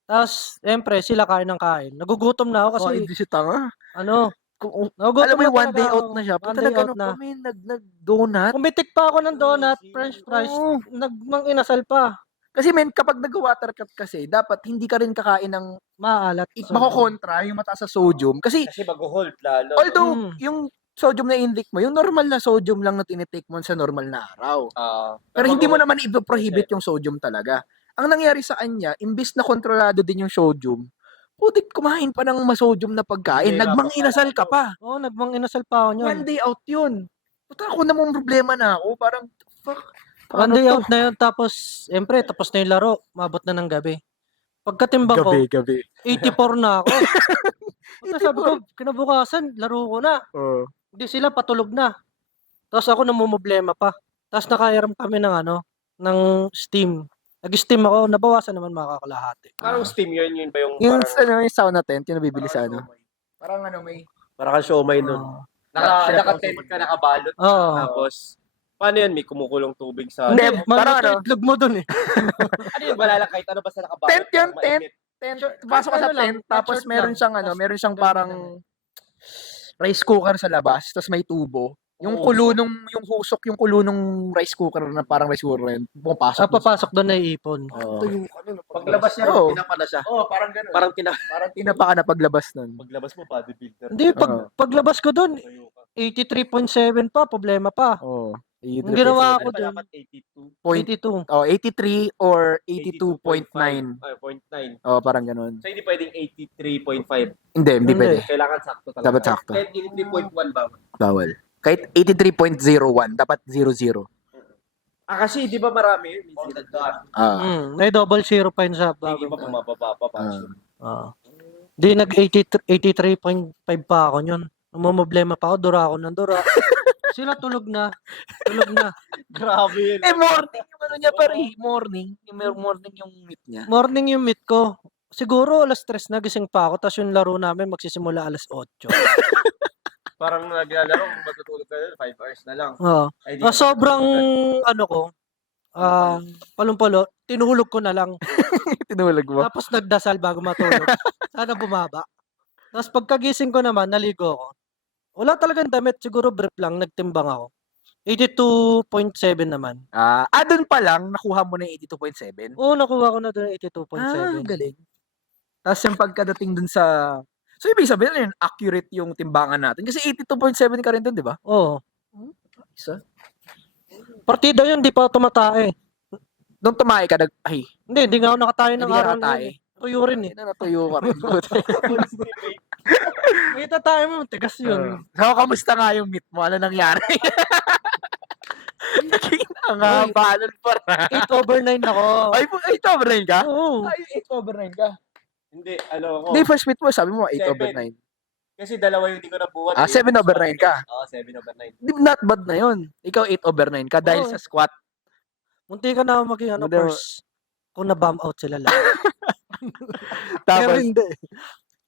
Tapos, siyempre, sila kain ng kain. Nagugutom na ako kasi, Kasi, hindi siya tanga. nagugutom Alam mo yung na one day talaga out ako. na siya. One Puta day na out gano'n na. kami, nag-donut. Pumitik pa ako ng donut, french fries, Oo. nagmang inasal pa. Kasi men, kapag nag-water cut kasi, dapat hindi ka rin kakain ng Maalat. makokontra, yung mataas sa sodium. Kasi, Kasi mag-hold lalo. although, yung sodium na intake mo, yung normal na sodium lang na tinitake mo sa normal na araw. Pero hindi mo naman i-prohibit yung sodium talaga. Ang nangyari sa kanya, imbis na kontrolado din yung sodium, putik kumain pa ng masodium na pagkain. Nagmang inasal ka pa. Oo, nagmang inasal pa ako One yun. day out yun. Puta ako namang problema na ako. Parang, fuck. One Paano day to? out na yun, tapos, siyempre, tapos na yung laro, mabot na ng gabi. Pagkatimbang ko, Gabi. 84 na ako. Tapos sabi ko, kinabukasan, laro ko na. Oh. Hindi sila, patulog na. Tapos ako namumblema pa. Tapos nakairam kami ng Steam. Nag-Steam ako, nabawasan naman mga kakalahati. Parang steam yun ba yung Yung, parang... yung sauna tent, yung nabibili sa ano. Parang may... Parang kang siomay nun. Naka-tent ka, nakabalot. Oo. Tapos, paano yan? May kumukulong tubig sa... Hindi, parang ano. Itlog mo dun eh. Ano yun? Wala lang kahit ano basta nakabalot. Tent yun, parang mainit. tent. Pasok ka sa ano lang, tent, tapos short meron lang. siyang ano, meron siyang parang rice cooker sa labas, tapos may tubo. Yung kulo nung, yung husok, yung kulo nung rice cooker na parang rice cooker, pumapasok. Papasok doon na iipon. Paglabas niya, Oo. tinapa na siya. Parang gano'n. Parang Parang tinapa ka na paglabas nun. paglabas mo, bodybuilder. Hindi, paglabas ko doon, 83.7 pa, problema pa. Oo. Ang ginawa ko Ano pa doon, dapat 82? 82. 83 or 82.9. 0.9. Parang gano'n. So, hindi pwedeng 83.5. Hindi pwede. Kailangan sakto talaga. Dapat sakto. Kahit 83.1 ba? Bawal. Kahit 83.01, dapat 00. Kasi di ba marami yun? May double zero pa yun sa Hindi ba bumababa pa? Di nag-83.5 pa ako yun. Namumblema pa ako, dura ako ng dura. Sila tulog na. Grabe yun. Morning yung ano niya pare. Morning yung meet niya. Morning yung meet ko. Siguro alas 3 na gising pa ako, tapos yung laro namin magsisimula alas 8. Parang naglalaro, kung matutulog ka 5 hours na lang. Oo. Ay, di Sobrang ano ko, Palumpalo, tinulog ko na lang. Tinulog mo. Tapos nagdasal bago matulog. Sana bumaba. Tapos pagkagising ko naman, naligo ako. Wala talagang damit, siguro brief lang, nagtimbang ako. 82.7 naman. Doon pa lang, nakuha mo na yung 82.7? Oo, nakuha ko na doon 82.7. Galing. Tapos yung pagkadating dun sa... So, ibig sabihin, yun, accurate yung timbangan natin. Kasi 82.7 ka rin dun, di ba? Oo. Isa. Partida yun, di pa tumatae. Nung tumae ka, Hindi nga ako nakatayo ng Hindi ka araw na nakatae. yun. Tuyo rin eh. natuyo ka rin. Kita tayo mo, tigas yun. So, kamusta nga yung meet mo? Ano nangyari? Ang balon pa na. 8/9 ako. Ay, 8/9 ka? Oo. Ay, 8/9 ka. Hindi, ako. Hindi, first meet mo, sabi mo, 8/9. Kasi dalawa yung hindi ko nabuhat. 7/9 ka. Oo, 7/9. Not bad na yun. Ikaw 8/9 ka dahil Oo. sa squat. Munti ka na maging Hindi. first. Kung na-bomb out sila lang. Pero Tapos, hindi.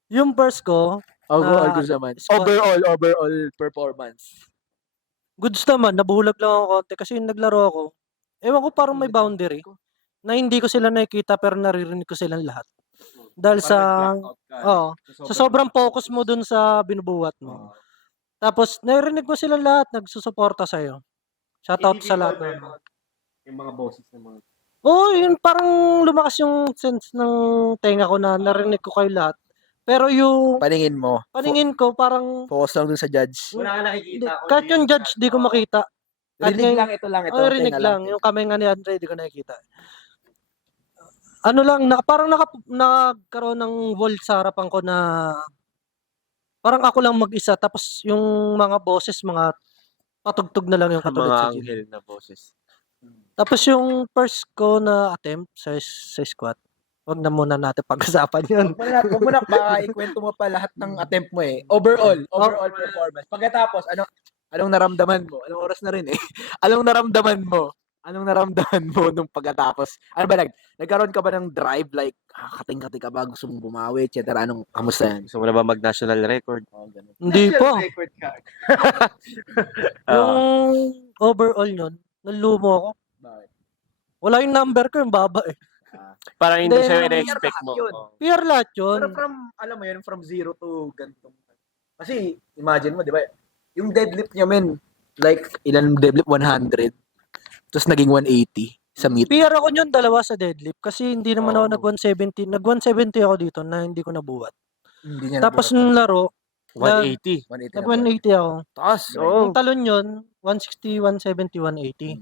Yung first ko, overall goods naman. squat. Overall performance. Goods naman, nabulag lang ako konti kasi yung naglaro ako. Ewan ko parang may boundary. Na hindi ko sila nakikita pero naririnig ko silang lahat. Dahil sa sobrang focus mo dun sa binubuhat mo. Tapos naririnig mo silang lahat, nagsusuporta sa'yo. Shoutout sa lahat. Yung mga bosses ng mga... Oo, yun parang lumakas yung sense ng tenga ko na narinig ko kayo lahat. Pero yung Paningin mo. paningin ko parang Focus lang dun sa judge. Wala ka nakikita. kahit yung judge di ko makita. Kahit Rinig ngayon- lang, ito lang. Ito, Oh, rinig tenga lang. Yung kamay nga ni Andre, di ko nakikita. Ano lang, parang nagkaroon ng wall sa harapan ko na parang ako lang mag-isa. Tapos yung mga boses, mga patugtog na lang yung katulad Mga sa gym. anghel na bosses. Tapos yung first ko na attempt sa squat, wag na muna natin pag-usapan yun. Huwag mo na, baka ikwento mo pa lahat ng attempt mo eh. Overall performance. Pagkatapos, anong naramdaman mo? Anong oras na rin eh? Anong naramdaman mo? Anong naramdaman mo nung pagkatapos? Ano ba, nagkaroon ka ba ng drive like, kating-kating ka ba, gusto mong bumawi, etc. Kamusta yan? Gusto mo na ba mag-national record? Hindi po. Record ka. Yung overall yun, nalumo ako. Bakit? Wala yung number ko, yung baba eh. Parang hindi Hindi, siya yung ina-expect mo. yun. Oo. PR lahat yun. Pero alam mo yun, from 0 to ganito. Kasi, imagine mo, di ba, yung deadlift niya, men, like, ilan deadlift? 100. Tapos naging 180 sa meet. PR ako yun, dalawa sa deadlift. Kasi hindi naman Oo. ako nag-170. Nag-170 ako dito na hindi ko nabuhat. Hindi niya Tapos nung laro, 180. 180 na. nag-180 ako. Taas. Yung talon yun, 160, 170, 180.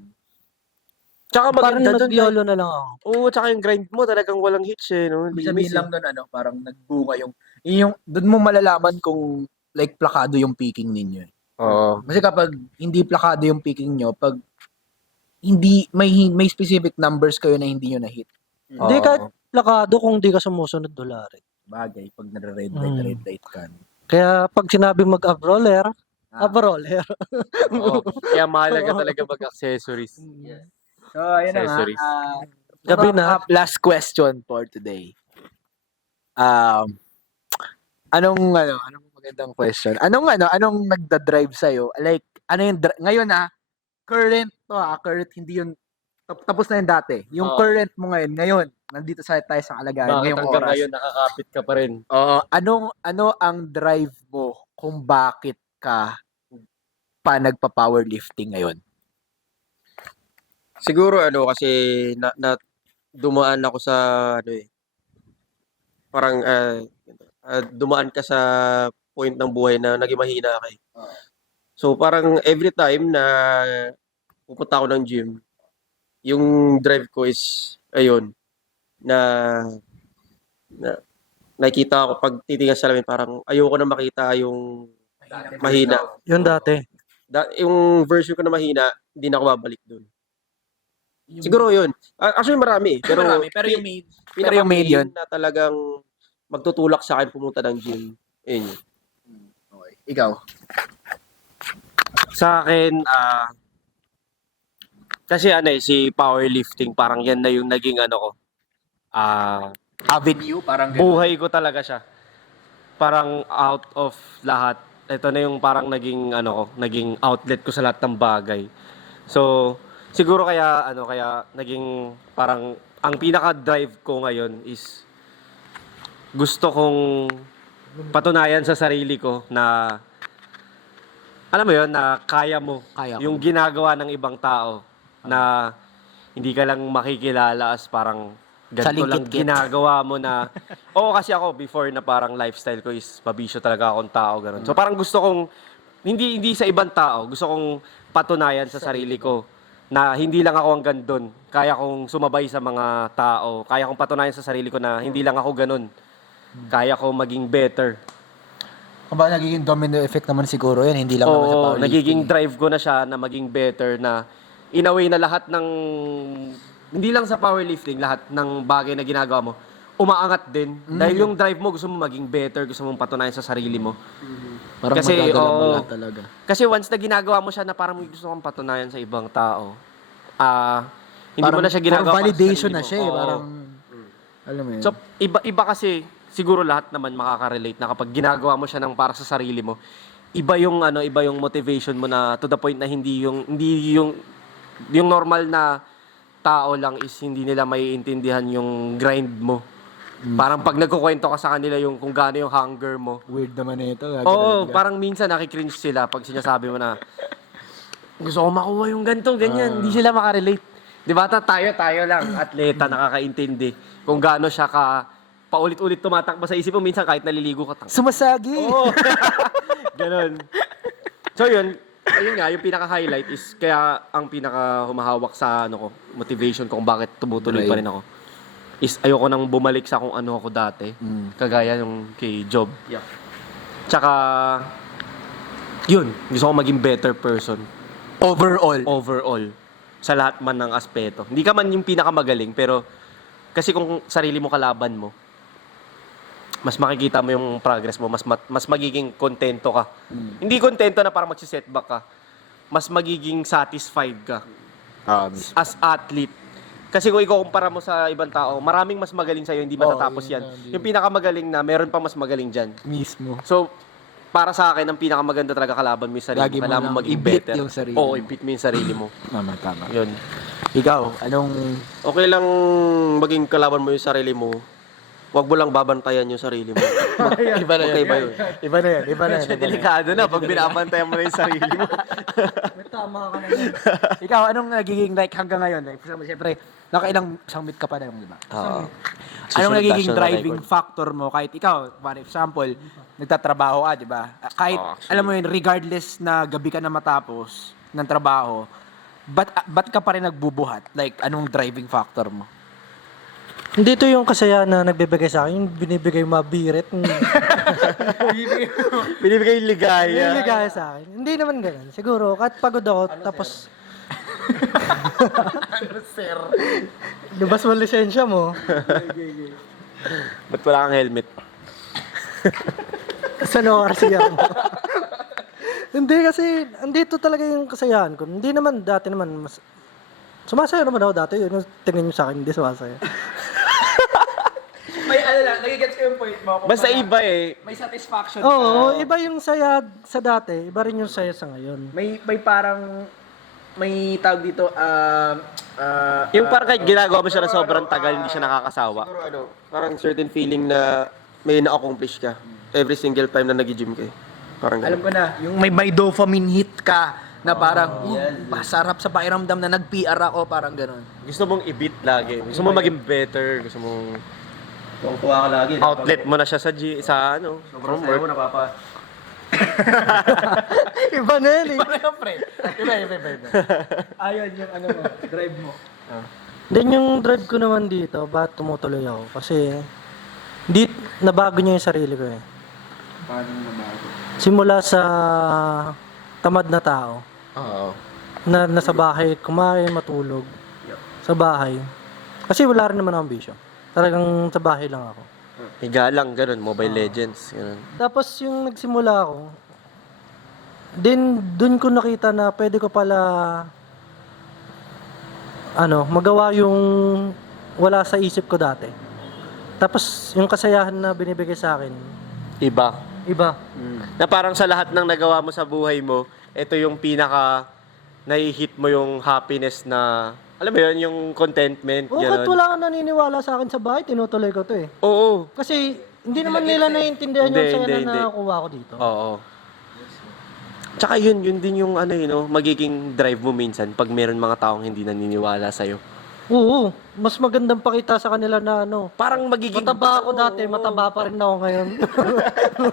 Tsaka Parang maganda doon. nag-yolo na lang ako. Oo, tsaka yung grind mo talagang walang hits eh. No? Ibig sabihin lang nun, parang nagbunga yung doon mo malalaman kung like plakado yung picking ninyo. Oo. Kasi kapag hindi plakado yung picking nyo, pag hindi may specific numbers kayo na hindi nyo na-hit. Hindi kahit plakado kung di ka sumusunod dolari. Bagay, pag nare-red Mm. light ka. Kaya pag sinabing mag-ab-roller, Ah. ab-roller. Oo. Kaya mahalaga talaga mag-accessories. So, ayun na nga. Accessories. Gabi na. Last question for today. Anong magandang question? Anong nagda-drive sa'yo? Like, ano yung, ngayon current hindi yun, tapos na yung dati. Yung Oo. current mo ngayon, nandito tayo sa kalagayan, Bakit ngayong hanggang oras. ngayon nakakapit ka pa rin? Oo, ano ang drive mo kung bakit ka pa nagpa-powerlifting ngayon? Siguro kasi dumaan ako sa parang dumaan ka sa point ng buhay na naging mahina ka eh. So parang every time na pupunta ako ng gym, yung drive ko is ayun na nakikita ako pag titingnan sa salamin parang ayoko na makita yung mahina. Yun dati. Yung version ko na mahina, hindi na ako babalik doon. Siguro yun. Actually marami. Pero yung main. pero yung main yun. na talagang magtutulak sa akin pumunta ng gym. Ayun yun. Okay. Ikaw? Sa akin, kasi si powerlifting, parang yan na yung naging Avenue, parang buhay ko talaga siya. Parang out of lahat. Ito na yung parang naging naging outlet ko sa lahat ng bagay. So, Siguro kaya naging parang ang pinaka-drive ko ngayon is gusto kong patunayan sa sarili ko na alam mo yun, na kaya mo Kaya ko. yung ginagawa ng ibang tao na hindi ka lang makikilala as parang ganito lang Salingkit-kit. ginagawa mo na oo, kasi ako before na parang lifestyle ko is pabisyo talaga akong tao ganun. So parang gusto kong hindi sa ibang tao, gusto kong patunayan sa sarili ko na hindi lang ako hanggang doon. Kaya kong sumabay sa mga tao. Kaya kong patunayan sa sarili ko na hindi lang ako ganun. Kaya ko maging better. Kung ba nagiging domino effect naman siguro yan, hindi lang naman sa Oo, powerlifting. nagiging drive ko na siya na maging better na in a way na lahat ng hindi lang sa powerlifting, lahat ng bagay na ginagawa mo, umaangat din. Dahil yung drive mo, gusto mo maging better, gusto mong patunayan sa sarili mo. Parang Kasi, magagalaw mo oo. lahat talaga. Kasi once na ginagawa mo siya na parang may gusto kong patunayan sa ibang tao, hindi Parang mo na siya ginagawa for para sa validation sarili na mo. siya eh. Oo. Parang, alam mo yun. So, iba kasi, siguro lahat naman makaka-relate na kapag ginagawa mo siya ng para sa sarili mo, iba yung motivation mo na to the point na hindi yung normal na tao lang is hindi nila maiintindihan yung grind mo. Parang pag nagkukwento ka sa kanila yung kung gaano yung hunger mo. Weird naman na ito. Oo, parang minsan nakikringe sila pag sinasabi mo na gusto ko makuha yung ganito, ganyan. Hindi sila makarelate. Di ba? Tayo lang, atleta, nakakaintindi kung gaano siya paulit-ulit tumatakbo sa isip mo. Minsan kahit naliligo ka, Sumasagi! Oo. Ganon. So yun, ayun nga, yung pinaka-highlight is kaya ang pinaka-humahawak sa motivation ko kung bakit tumutuloy pa rin ako is ayoko nang bumalik sa kung ano ako dati. Kagaya yung kay Job. Yeah. Tsaka, yun, gusto ko maging better person overall sa lahat man ng aspeto. Hindi ka man yung pinakamagaling, pero kasi kung sarili mo kalaban mo, mas makikita mo yung progress mo, mas magiging kontento ka. Hindi kontento na parang magsi-setback ka. Mas magiging satisfied ka as athlete. Kasi kung ikaw kumpara mo sa ibang tao, maraming mas magaling sa'yo, hindi matatapos yan. Yung pinakamagaling na, meron pa mas magaling dyan. Mismo. So, para sa akin, ang pinakamaganda talaga kalaban mo yung sarili Lagi mo. mo Kailangan mo lang maging i-beat better. yung sarili Oo, mo. i-beat mo yung sarili mo. Tama. Yun. Ikaw, anong... Okay lang maging kalaban mo yung sarili mo. Huwag mo lang babantayan yung sarili mo. Iba na Okay ba yun? Iba na yan. Medyo delikado na pag binabantayan mo na yung sarili mo. May tama ka na yan. Ikaw, anong nagiging like hanggang ngayon? Like, siyempre, isang meet ka pa na, di ba? Anong nagiging national driving factor mo kahit ikaw, for example, nagtatrabaho ka, di ba? Kahit, alam mo yun, regardless na gabi ka na matapos ng trabaho, ba't ka pa rin nagbubuhat? Like, anong driving factor mo? Dito yung kasayahan na nagbibigay sa akin, yung binibigay yung mabirit. Binibigay yung ligaya. Binibigay sa akin. Hindi naman ganun. Siguro, kahit pagod ako, tapos... Sir. Lubas mo lisensya mo. Ba't wala kang helmet? Sa no RCR mo. Hindi kasi, andito talaga yung kasayahan ko. Hindi naman, dati naman, sumasaya naman ako dati. Yun, tingnan nyo sa akin, hindi sumasaya. May lang, nagigets ko yung point mo. Basta iba eh. May satisfaction Oo, iba yung saya sa dati, iba rin yung saya sa ngayon. May parang, may tawag dito, Yung parang kahit ginagawa mo siya na sobrang tagal, hindi siya nakakasawa. Siguro parang certain feeling na may na-accomplish ka every single time na nag-gym ka. Parang alam ko na, yung may dopamine hit ka, na parang, masarap sa pakiramdam na nag-PR ako, parang gano'n. Gusto mong i-beat lagi. Gusto mong maging better. Gusto mong tuwa ka lagi. outlet mo na siya sa Sobrang saya mo, napapa... Iba na yan eh. Iba. Ayun yung drive mo. Then yung drive ko naman dito, bakit tumutuloy ako? Kasi, nabago niya yung sarili ko eh. Paano nabago? Simula sa tamad na tao, Oo. na nasa bahay, kumain, matulog. Sa bahay. Kasi wala rin naman akong bisyo. Talagang sa bahay lang ako. Higa lang, ganun. Mobile Legends, ganun. Tapos yung nagsimula ako, dun ko nakita na pwede ko pala magawa yung wala sa isip ko dati. Tapos yung kasayahan na binibigay sa akin, Iba. iba. Na parang sa lahat ng nagawa mo sa buhay mo, ito yung pinaka nai-hit mo yung happiness na, alam mo yun, yung contentment, Oo, kahit gano'n. wala kang naniniwala sa akin sa bahay, tinutuloy ko to eh. Oo. Kasi hindi naman nila naiintindihan yung saya na Hindi. nakakuha ko dito. Oo. Tsaka yun din yung ano yun, no, magiging drive mo minsan pag meron mga taong hindi naniniwala sa'yo. Oo, mas magandang pakita sa kanila na ano. Parang magiging... Mataba ako dati, mataba pa rin ako ngayon.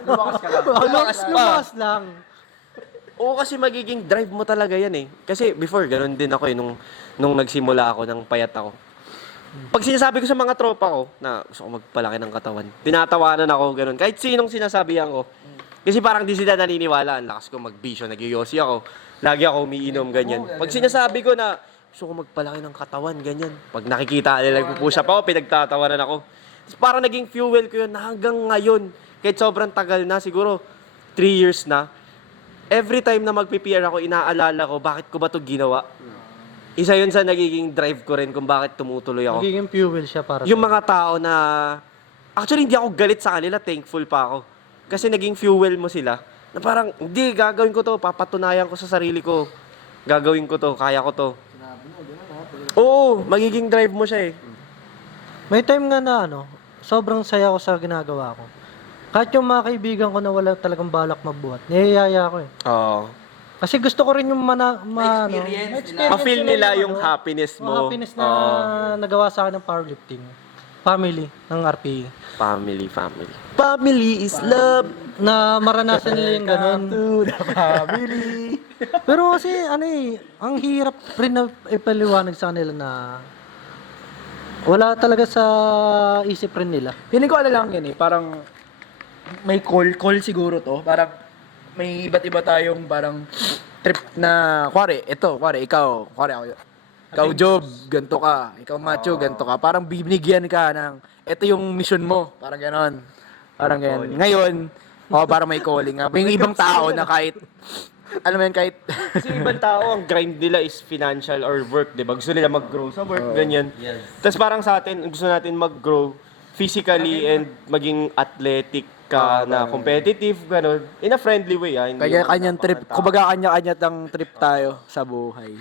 Lumakas ka lang. Lumakas lang. Oo, kasi magiging drive mo talaga yan eh. Kasi before, ganun din ako eh, nung nagsimula ako, nang payat ako. Pag sinasabi ko sa mga tropa ko na gusto ko magpalaki ng katawan, tinatawanan ako, ganun. Kahit sinong sinasabihan ko. Kasi parang di sila naniniwala. Ang lakas ko magbisyo, nagyoyosi ako. Lagi ako umiinom, ganyan. Pag sinasabi ko na gusto ko magpalaki ng katawan, ganyan. Pag nakikita nila, nagpupush up ako, pinagtatawanan ako. Tapos parang naging fuel ko yun na hanggang ngayon. Kahit sobrang tagal na, siguro 3 years na. Every time na mag-prepare ako, inaalala ko, bakit ko ba ito ginawa? Isa yun sa nagiging drive ko rin kung bakit tumutuloy ako. Magiging fuel siya para Yung mga tao na... Actually, hindi ako galit sa kanila. Thankful pa ako. Kasi naging fuel mo sila. Na parang, hindi, gagawin ko to. Papatunayan ko sa sarili ko. Gagawin ko to. Kaya ko to. Oo, magiging drive mo siya eh. May time nga na ano, sobrang saya ko sa ginagawa ko. Kahit yung mga kaibigan ko na wala talagang balak magbuhat, niyayaya ko eh. Oo. Kasi gusto ko rin yung Ma-feel nila yung happiness mo. happiness na nagawa sa akin ng powerlifting. Family ng RPE. Family. Family is love. Na maranasan nila yung ganun. Family. Pero kasi ano eh, ang hirap rin na ipaliwanag sa kanila na wala talaga sa isip rin nila. Feeling ko lang yan eh, parang may call siguro to. Parang may iba't iba tayong parang trip na, kuwari, ikaw, ikaw Job, ganito ka. Ikaw Macho, ganito ka. Parang bibigyan ka ng, ito yung mission mo. Parang ganon. Parang ganon. Ngayon, parang may calling nga. May ibang tao na kahit, alam mo yun, kahit, Kasi ibang tao, ang grind nila is financial or work, di ba? Gusto nila mag-grow sa work, ganyan. Yes. Tapos parang sa atin, gusto natin mag-grow physically and maging athletic ka na competitive, gano'n. In a friendly way, ah. Hindi yung kanya-kanyang trip. napakatao. Kumbaga kanya-kanya tang trip tayo sa buhay.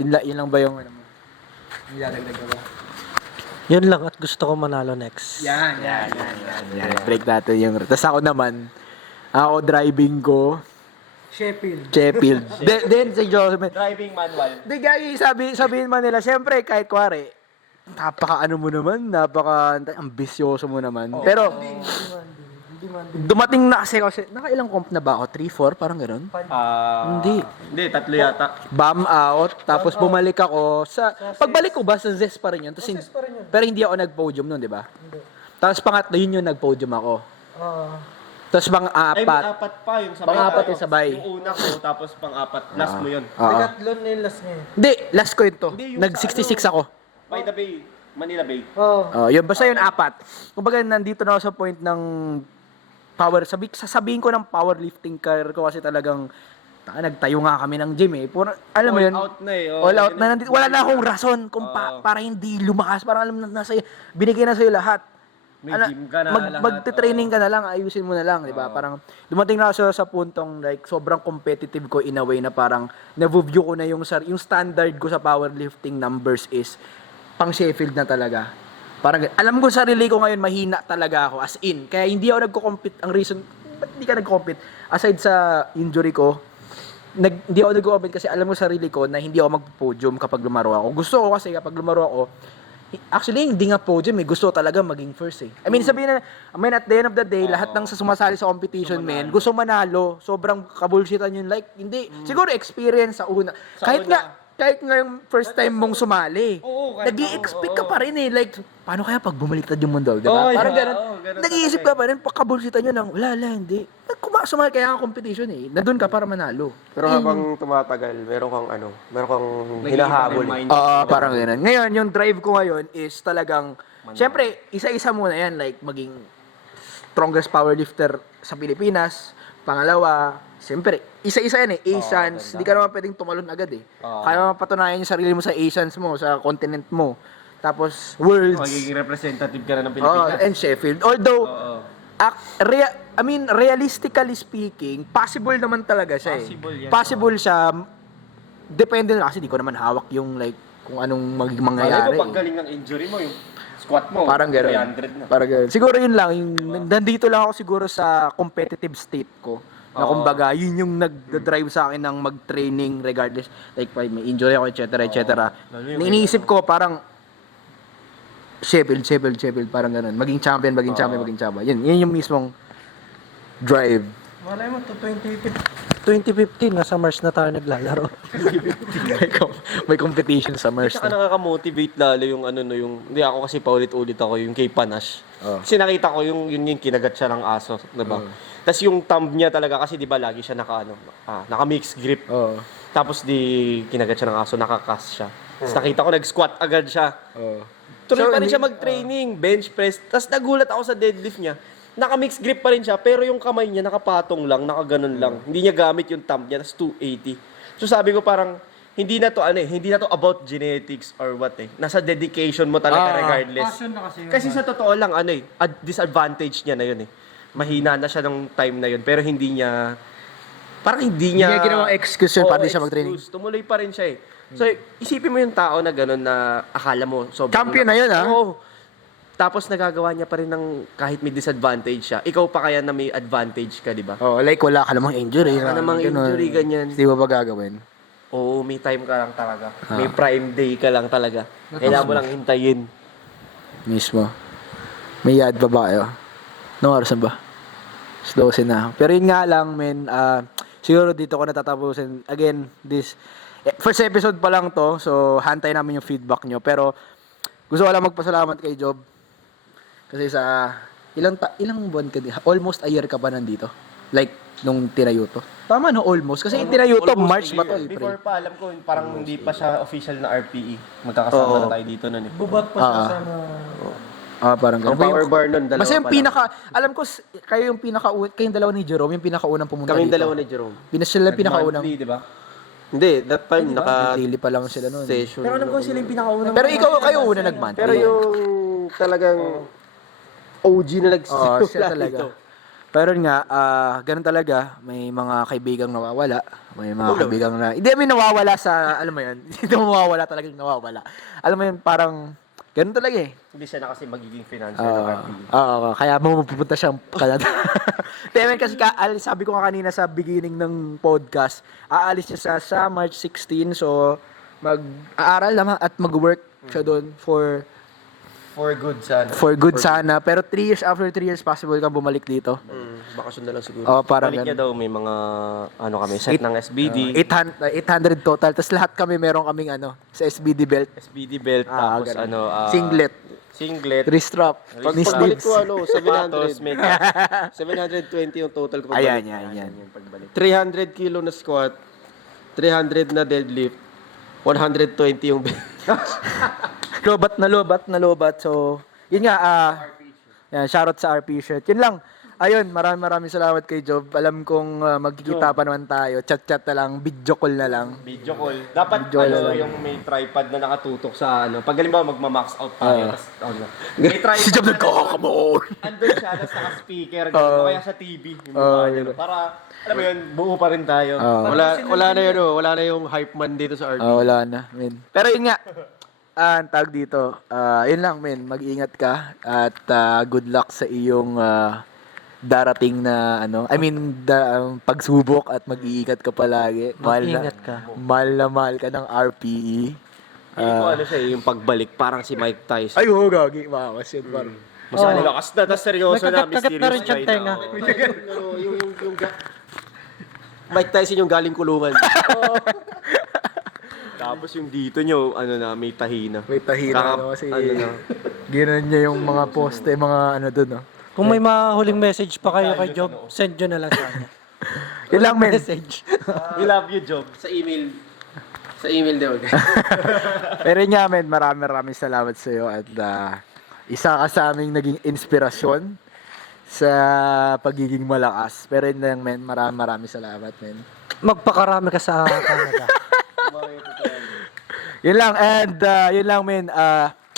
Yun lang ba yung, ano mo? Ilalagdag ka ba? Yun lang at gusto ko manalo next. Yan. Break natin yung... Tapos ako naman, driving ko, Sheffield. Then si Joseph, Driving manual. di gagi sabihin man nila, syempre kahit kuwari, napaka-ano mo naman, ambisyoso mo naman. Pero, dumating na kasi, nakailang comp na ba ako? 3, 4? Parang gano'n? Hindi. Hindi, 3 yata. Bum out, tapos bumalik ako sa... Pagbalik ko ba, sa Zest pa rin yun. Pero hindi ako nag-podium nun, di ba? Tapos pangatlo, yun yung nag-podium ako. Tapos Ay, may pang-apat. 4 pa yung sabay. Pang-apat yung sabay. Yung una ko, tapos pang-4. Last mo yun. Decathlon na yung last niya. Hindi, last ko yun to. Hindi, yung Nag-66 sa ako. By the Bay, Manila Bay. Yun, basta yun 4. Kumbaga, nandito na ako sa point ng sasabihin ko ng powerlifting career ko kasi talagang nagtayo nga kami ng gym eh. Alam mo yun? All out na eh. All out na. Wala na akong rason kung para hindi lumakas. Parang alam na nasa binigay na sa'yo lahat. May gym ka na lahat. Magte-training ka na lang, ayusin mo na lang, di ba? Parang dumating na ako sa puntong like sobrang competitive ko in a way na parang na-view ko na yung standard ko sa powerlifting numbers is pang Sheffield na talaga. Parang alam ko sarili ko ngayon mahina talaga ako as in. Kaya hindi ako nagko-compete. Ang reason ba't hindi ka nagko-compete aside sa injury ko, hindi ako nagko-compete kasi alam ko sarili ko na hindi ako mag-podium kapag lumaro ako. Gusto ko kasi kapag lumaro ako, actually, hindi nga podium eh. Gusto ko talaga maging first eh. I mean, sabihin na, at the end of the day, lahat ng sumasali sa competition, men, gusto manalo. Sobrang kabulshitan yun. Like, hindi. Siguro experience sa una. Kahit nga yung first time mong sumali, nag-i-expect ka pa rin eh. Like, paano kaya pag bumaliktad yung mundo? Diba? Parang ganun. Nag-iisip ka pa rin, pagkabulsitan nyo ng, wala, hindi. Sumali kaya ang competition eh. Nandun ka para manalo. Pero habang tumatagal, meron kang hinahabol. Parang ganun. Ngayon, yung drive ko ngayon is talagang, syempre, isa-isa muna yan. Like, maging strongest powerlifter sa Pilipinas. Pangalawa, siyempre, isa-isa yan eh. Asians, hindi ka naman pwedeng tumalon agad eh. Kaya mapatunayan yung sarili mo sa Asians mo, sa continent mo. Tapos, worlds. Magiging representative ka na ng Pilipinas. And Sheffield. Although, realistically speaking, possible naman talaga siya eh. Possible yan. Possible siya. depende na kasi di ko naman hawak yung like kung anong magiging Malay mangyayari. mo, pag galing ng injury mo, yung squat mo, Parang gano'n. 300 na. Parang gano'n. Siguro yun lang. Yung, nandito lang ako siguro sa competitive state ko. Na kumbaga, yun yung nag-drive sa akin ng mag-training regardless. Like, may injury ako, etc. Iniisip ko parang Sheffield, parang gano'n. Maging champion. Yun yung mismong drive. Malay mo, to 2015, nasa Mars na tayo naglalaro. May competition sa Mars. Saka nakaka-motivate lalo yung hindi ako kasi paulit-ulit ako yung kay Panache. Kasi nakita ko yung kinagat siya ng aso, 'di ba? Tapos yung thumb niya talaga kasi 'di ba lagi siya naka mixed grip. Tapos kinagat siya ng aso, nakakas siya. Tapos nakita ko nag-squat agad siya. Tuloy pa rin siya mag-training, bench press. Tapos nagulat ako sa deadlift niya. Naka-mixed grip pa rin siya, pero yung kamay niya nakapatong lang, nakaganon lang. Hindi niya gamit yung thumb niya, tas 280. So sabi ko parang, hindi na to about genetics or what Nasa dedication mo talaga regardless. Passion na kasi yun. Kasi sa totoo lang, disadvantage niya na yun Mahina na siya ng time na yun, pero hindi niya ginawang excuse yun para di siya mag-training. Tumuloy pa rin siya So, isipin mo yung tao na gano'n na akala mo sobrang Champion na yun, Oo. Tapos nagagawa niya pa rin ng kahit may disadvantage siya. Ikaw pa kaya na may advantage ka, di ba? Like wala ka namang injury. Wala ka namang injury, ganyan. Hindi mo ba gagawin? Oo, may time ka lang talaga. May prime day ka lang talaga. Kailangan mo lang hintayin. Mismo. May yad pa ba kayo? No oras na ba? 12 na. Pero yun nga lang, men. Siguro dito ko natatapusin. Again, first episode pa lang to. So, hantay namin yung feedback nyo. Pero, gusto ko lang magpasalamat kay Job. Kasi sa ilang buwan ka din? Almost a year ka pa nandito. Like, nung tinayo to. Tama no, almost. Kasi tinayo to, March ba to? Before pa, alam ko, parang hindi pa siya official na RPE. Magkakasama na tayo dito nun Bubat pa siya sa Parang Ang power bar nun, dalawa Basta yung pa lang. alam ko, kayong dalawa ni Jerome, yung pinakaunang pumunta Kaming dito. dalawa ni Jerome. Sila pinakaunang. Monthly, di ba? Hindi, that time Daily pa lang sila noon. session. Pero alam ko sila yung pinakaunang. Pero kayo una nag-monthly. Pero yung talagang OG na siya nagsimula talaga. dito. Pero nga, ganun talaga, may mga kaibigang nawawala, may mga kaibigang hindi may nawawala sa, alam mo yun, hindi mawawala talagang nawawala. Alam mo yun, parang, ganun talaga Hindi siya na kasi magiging financial ng RPE. Kaya pupunta siyang Canada. Temen kasi sabi ko nga kanina sa beginning ng podcast, aalis siya sa March 16, so mag-aaral naman at mag-work siya doon for good sana. Pero 3 years, after 3 years, possible kang bumalik dito. Bakasyon na lang siguro. Parang Balik niya daw, may mga, set ng SBD. 800 total. Tapos lahat kami, meron kaming sa SBD belt. SBD belt, tapos ganun. Singlet. Wrist strap. Knee Pagbalik sleeves. ko, 700. 720 yung total ko. Ayan. Yung pagbalik. 300 kilo na squat, 300 na deadlift, 120 yung lobat na lobat. So, yun nga, yan, shoutout sa RP shirt. Yun lang. Ayun, maraming salamat kay Job. Alam kong magkikita pa naman tayo. Chat-chat na lang, video call na lang. video call. Dapat Video call. yung may tripod na nakatutok sa pag halimbawa magma-max out tayo, may tripod. Si Job come on! Andun siya, tapos naka-speaker, o kaya sa TV. Yung mga ganun. Para, alam mo yun, buo pa rin tayo. Wala na yung hype man dito sa RP. Wala na, men. Pero yun nga, ang tawag dito, yun lang, men. Mag-ingat ka at good luck sa iyong darating na pagsubok at mag-iingat ka palagi. Mag-ingat ka. Mahal ka ng RPE. Siya, yung pagbalik, parang si Mike Tyson. Ay, gagi. Makakas yun, parang. Masyadong lakas na, tapos seryoso na, Kagat na rin mysterious siyang guy tenga. Mike Tyson yung galing kulungan. Tapos yung dito nyo, may tahina. May tahira, kasi na. ginanon niya yung mga poste, mga dun, Kung may mahuling message pa kayo kay Job, send nyo na lang sa kanya. Yun lang, men. Message. We love you, Job. Sa email daw. Pero yun nga, men, maraming salamat sa iyo at isa ka sa aming naging inspirasyon sa pagiging malakas. Pero yun lang, men, maraming salamat, men. Magpakarami ka sa Canada. Yun lang, and yun lang, men,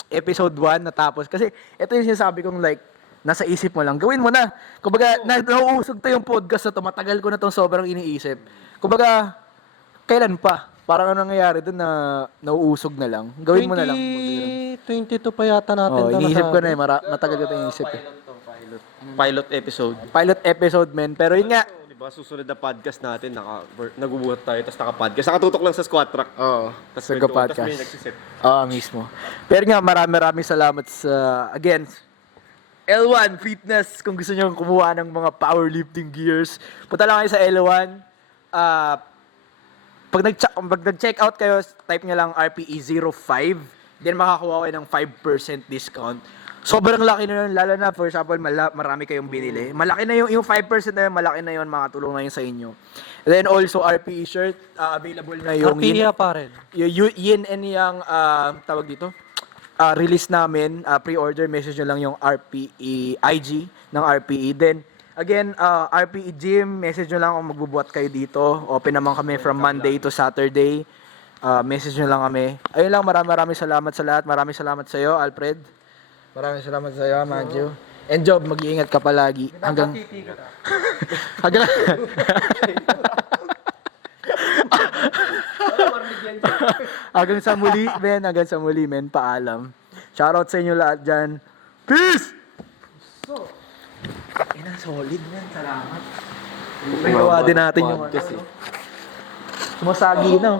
episode 1 natapos. Kasi ito yung sinasabi kong nasa isip mo lang, gawin mo na. Kumbaga, nauusog to yung podcast na to, matagal ko na tong sobrang iniisip. Kumbaga, kailan pa? Parang ano nangyayari doon na nauusog na lang. Gawin mo na lang. 22 pa yata natin. Oh, to iniisip ko nasabi. na matagal ko ito iniisip. Pilot episode. Pilot episode, men. Pero yun nga. Di ba, susunod na podcast natin, nagubuhat tayo, tapos naka-podcast. Nakatutok lang sa squat track. Oo. Tapos Nagka-podcast. may nagsiset. Mismo. Pero nga, maraming salamat sa, again, L1 Fitness. Kung gusto nyo kumuha ng mga powerlifting gears, punta lang kayo sa L1. Pag nag-check out kayo, type nyo lang RPE05, then makakuha kayo ng 5% discount. Sobrang laki na yun, lalo na, for example, marami kayong binili. Malaki na yung 5% na yun, malaki na yun, makatulong na yun sa inyo. And then also, RPE shirt, available na yung RPE pa rin. Yin and Yang, tawag dito, release namin, pre-order, message nyo lang yung RPE IG ng RPE. Then, again, RPE Gym, message nyo lang kung magbubuhat kayo dito. Open naman kami from Monday to Saturday. Message nyo lang kami. Ayun lang, maraming salamat sa lahat. Maraming salamat sa iyo, Alfred. Maraming salamat sa iyo, Manju. And Job, mag-iingat ka palagi. Hanggang hanggang sa muli, men. Hanggang sa muli, men. Paalam. Shoutout sa inyo lahat dyan. Peace! Solid, men. Salamat. Nagawa din natin yung Sumasagi na.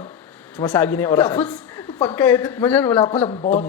Sumasagi na yung oras. Tapos, pagka-edit mo yan, wala palang bota.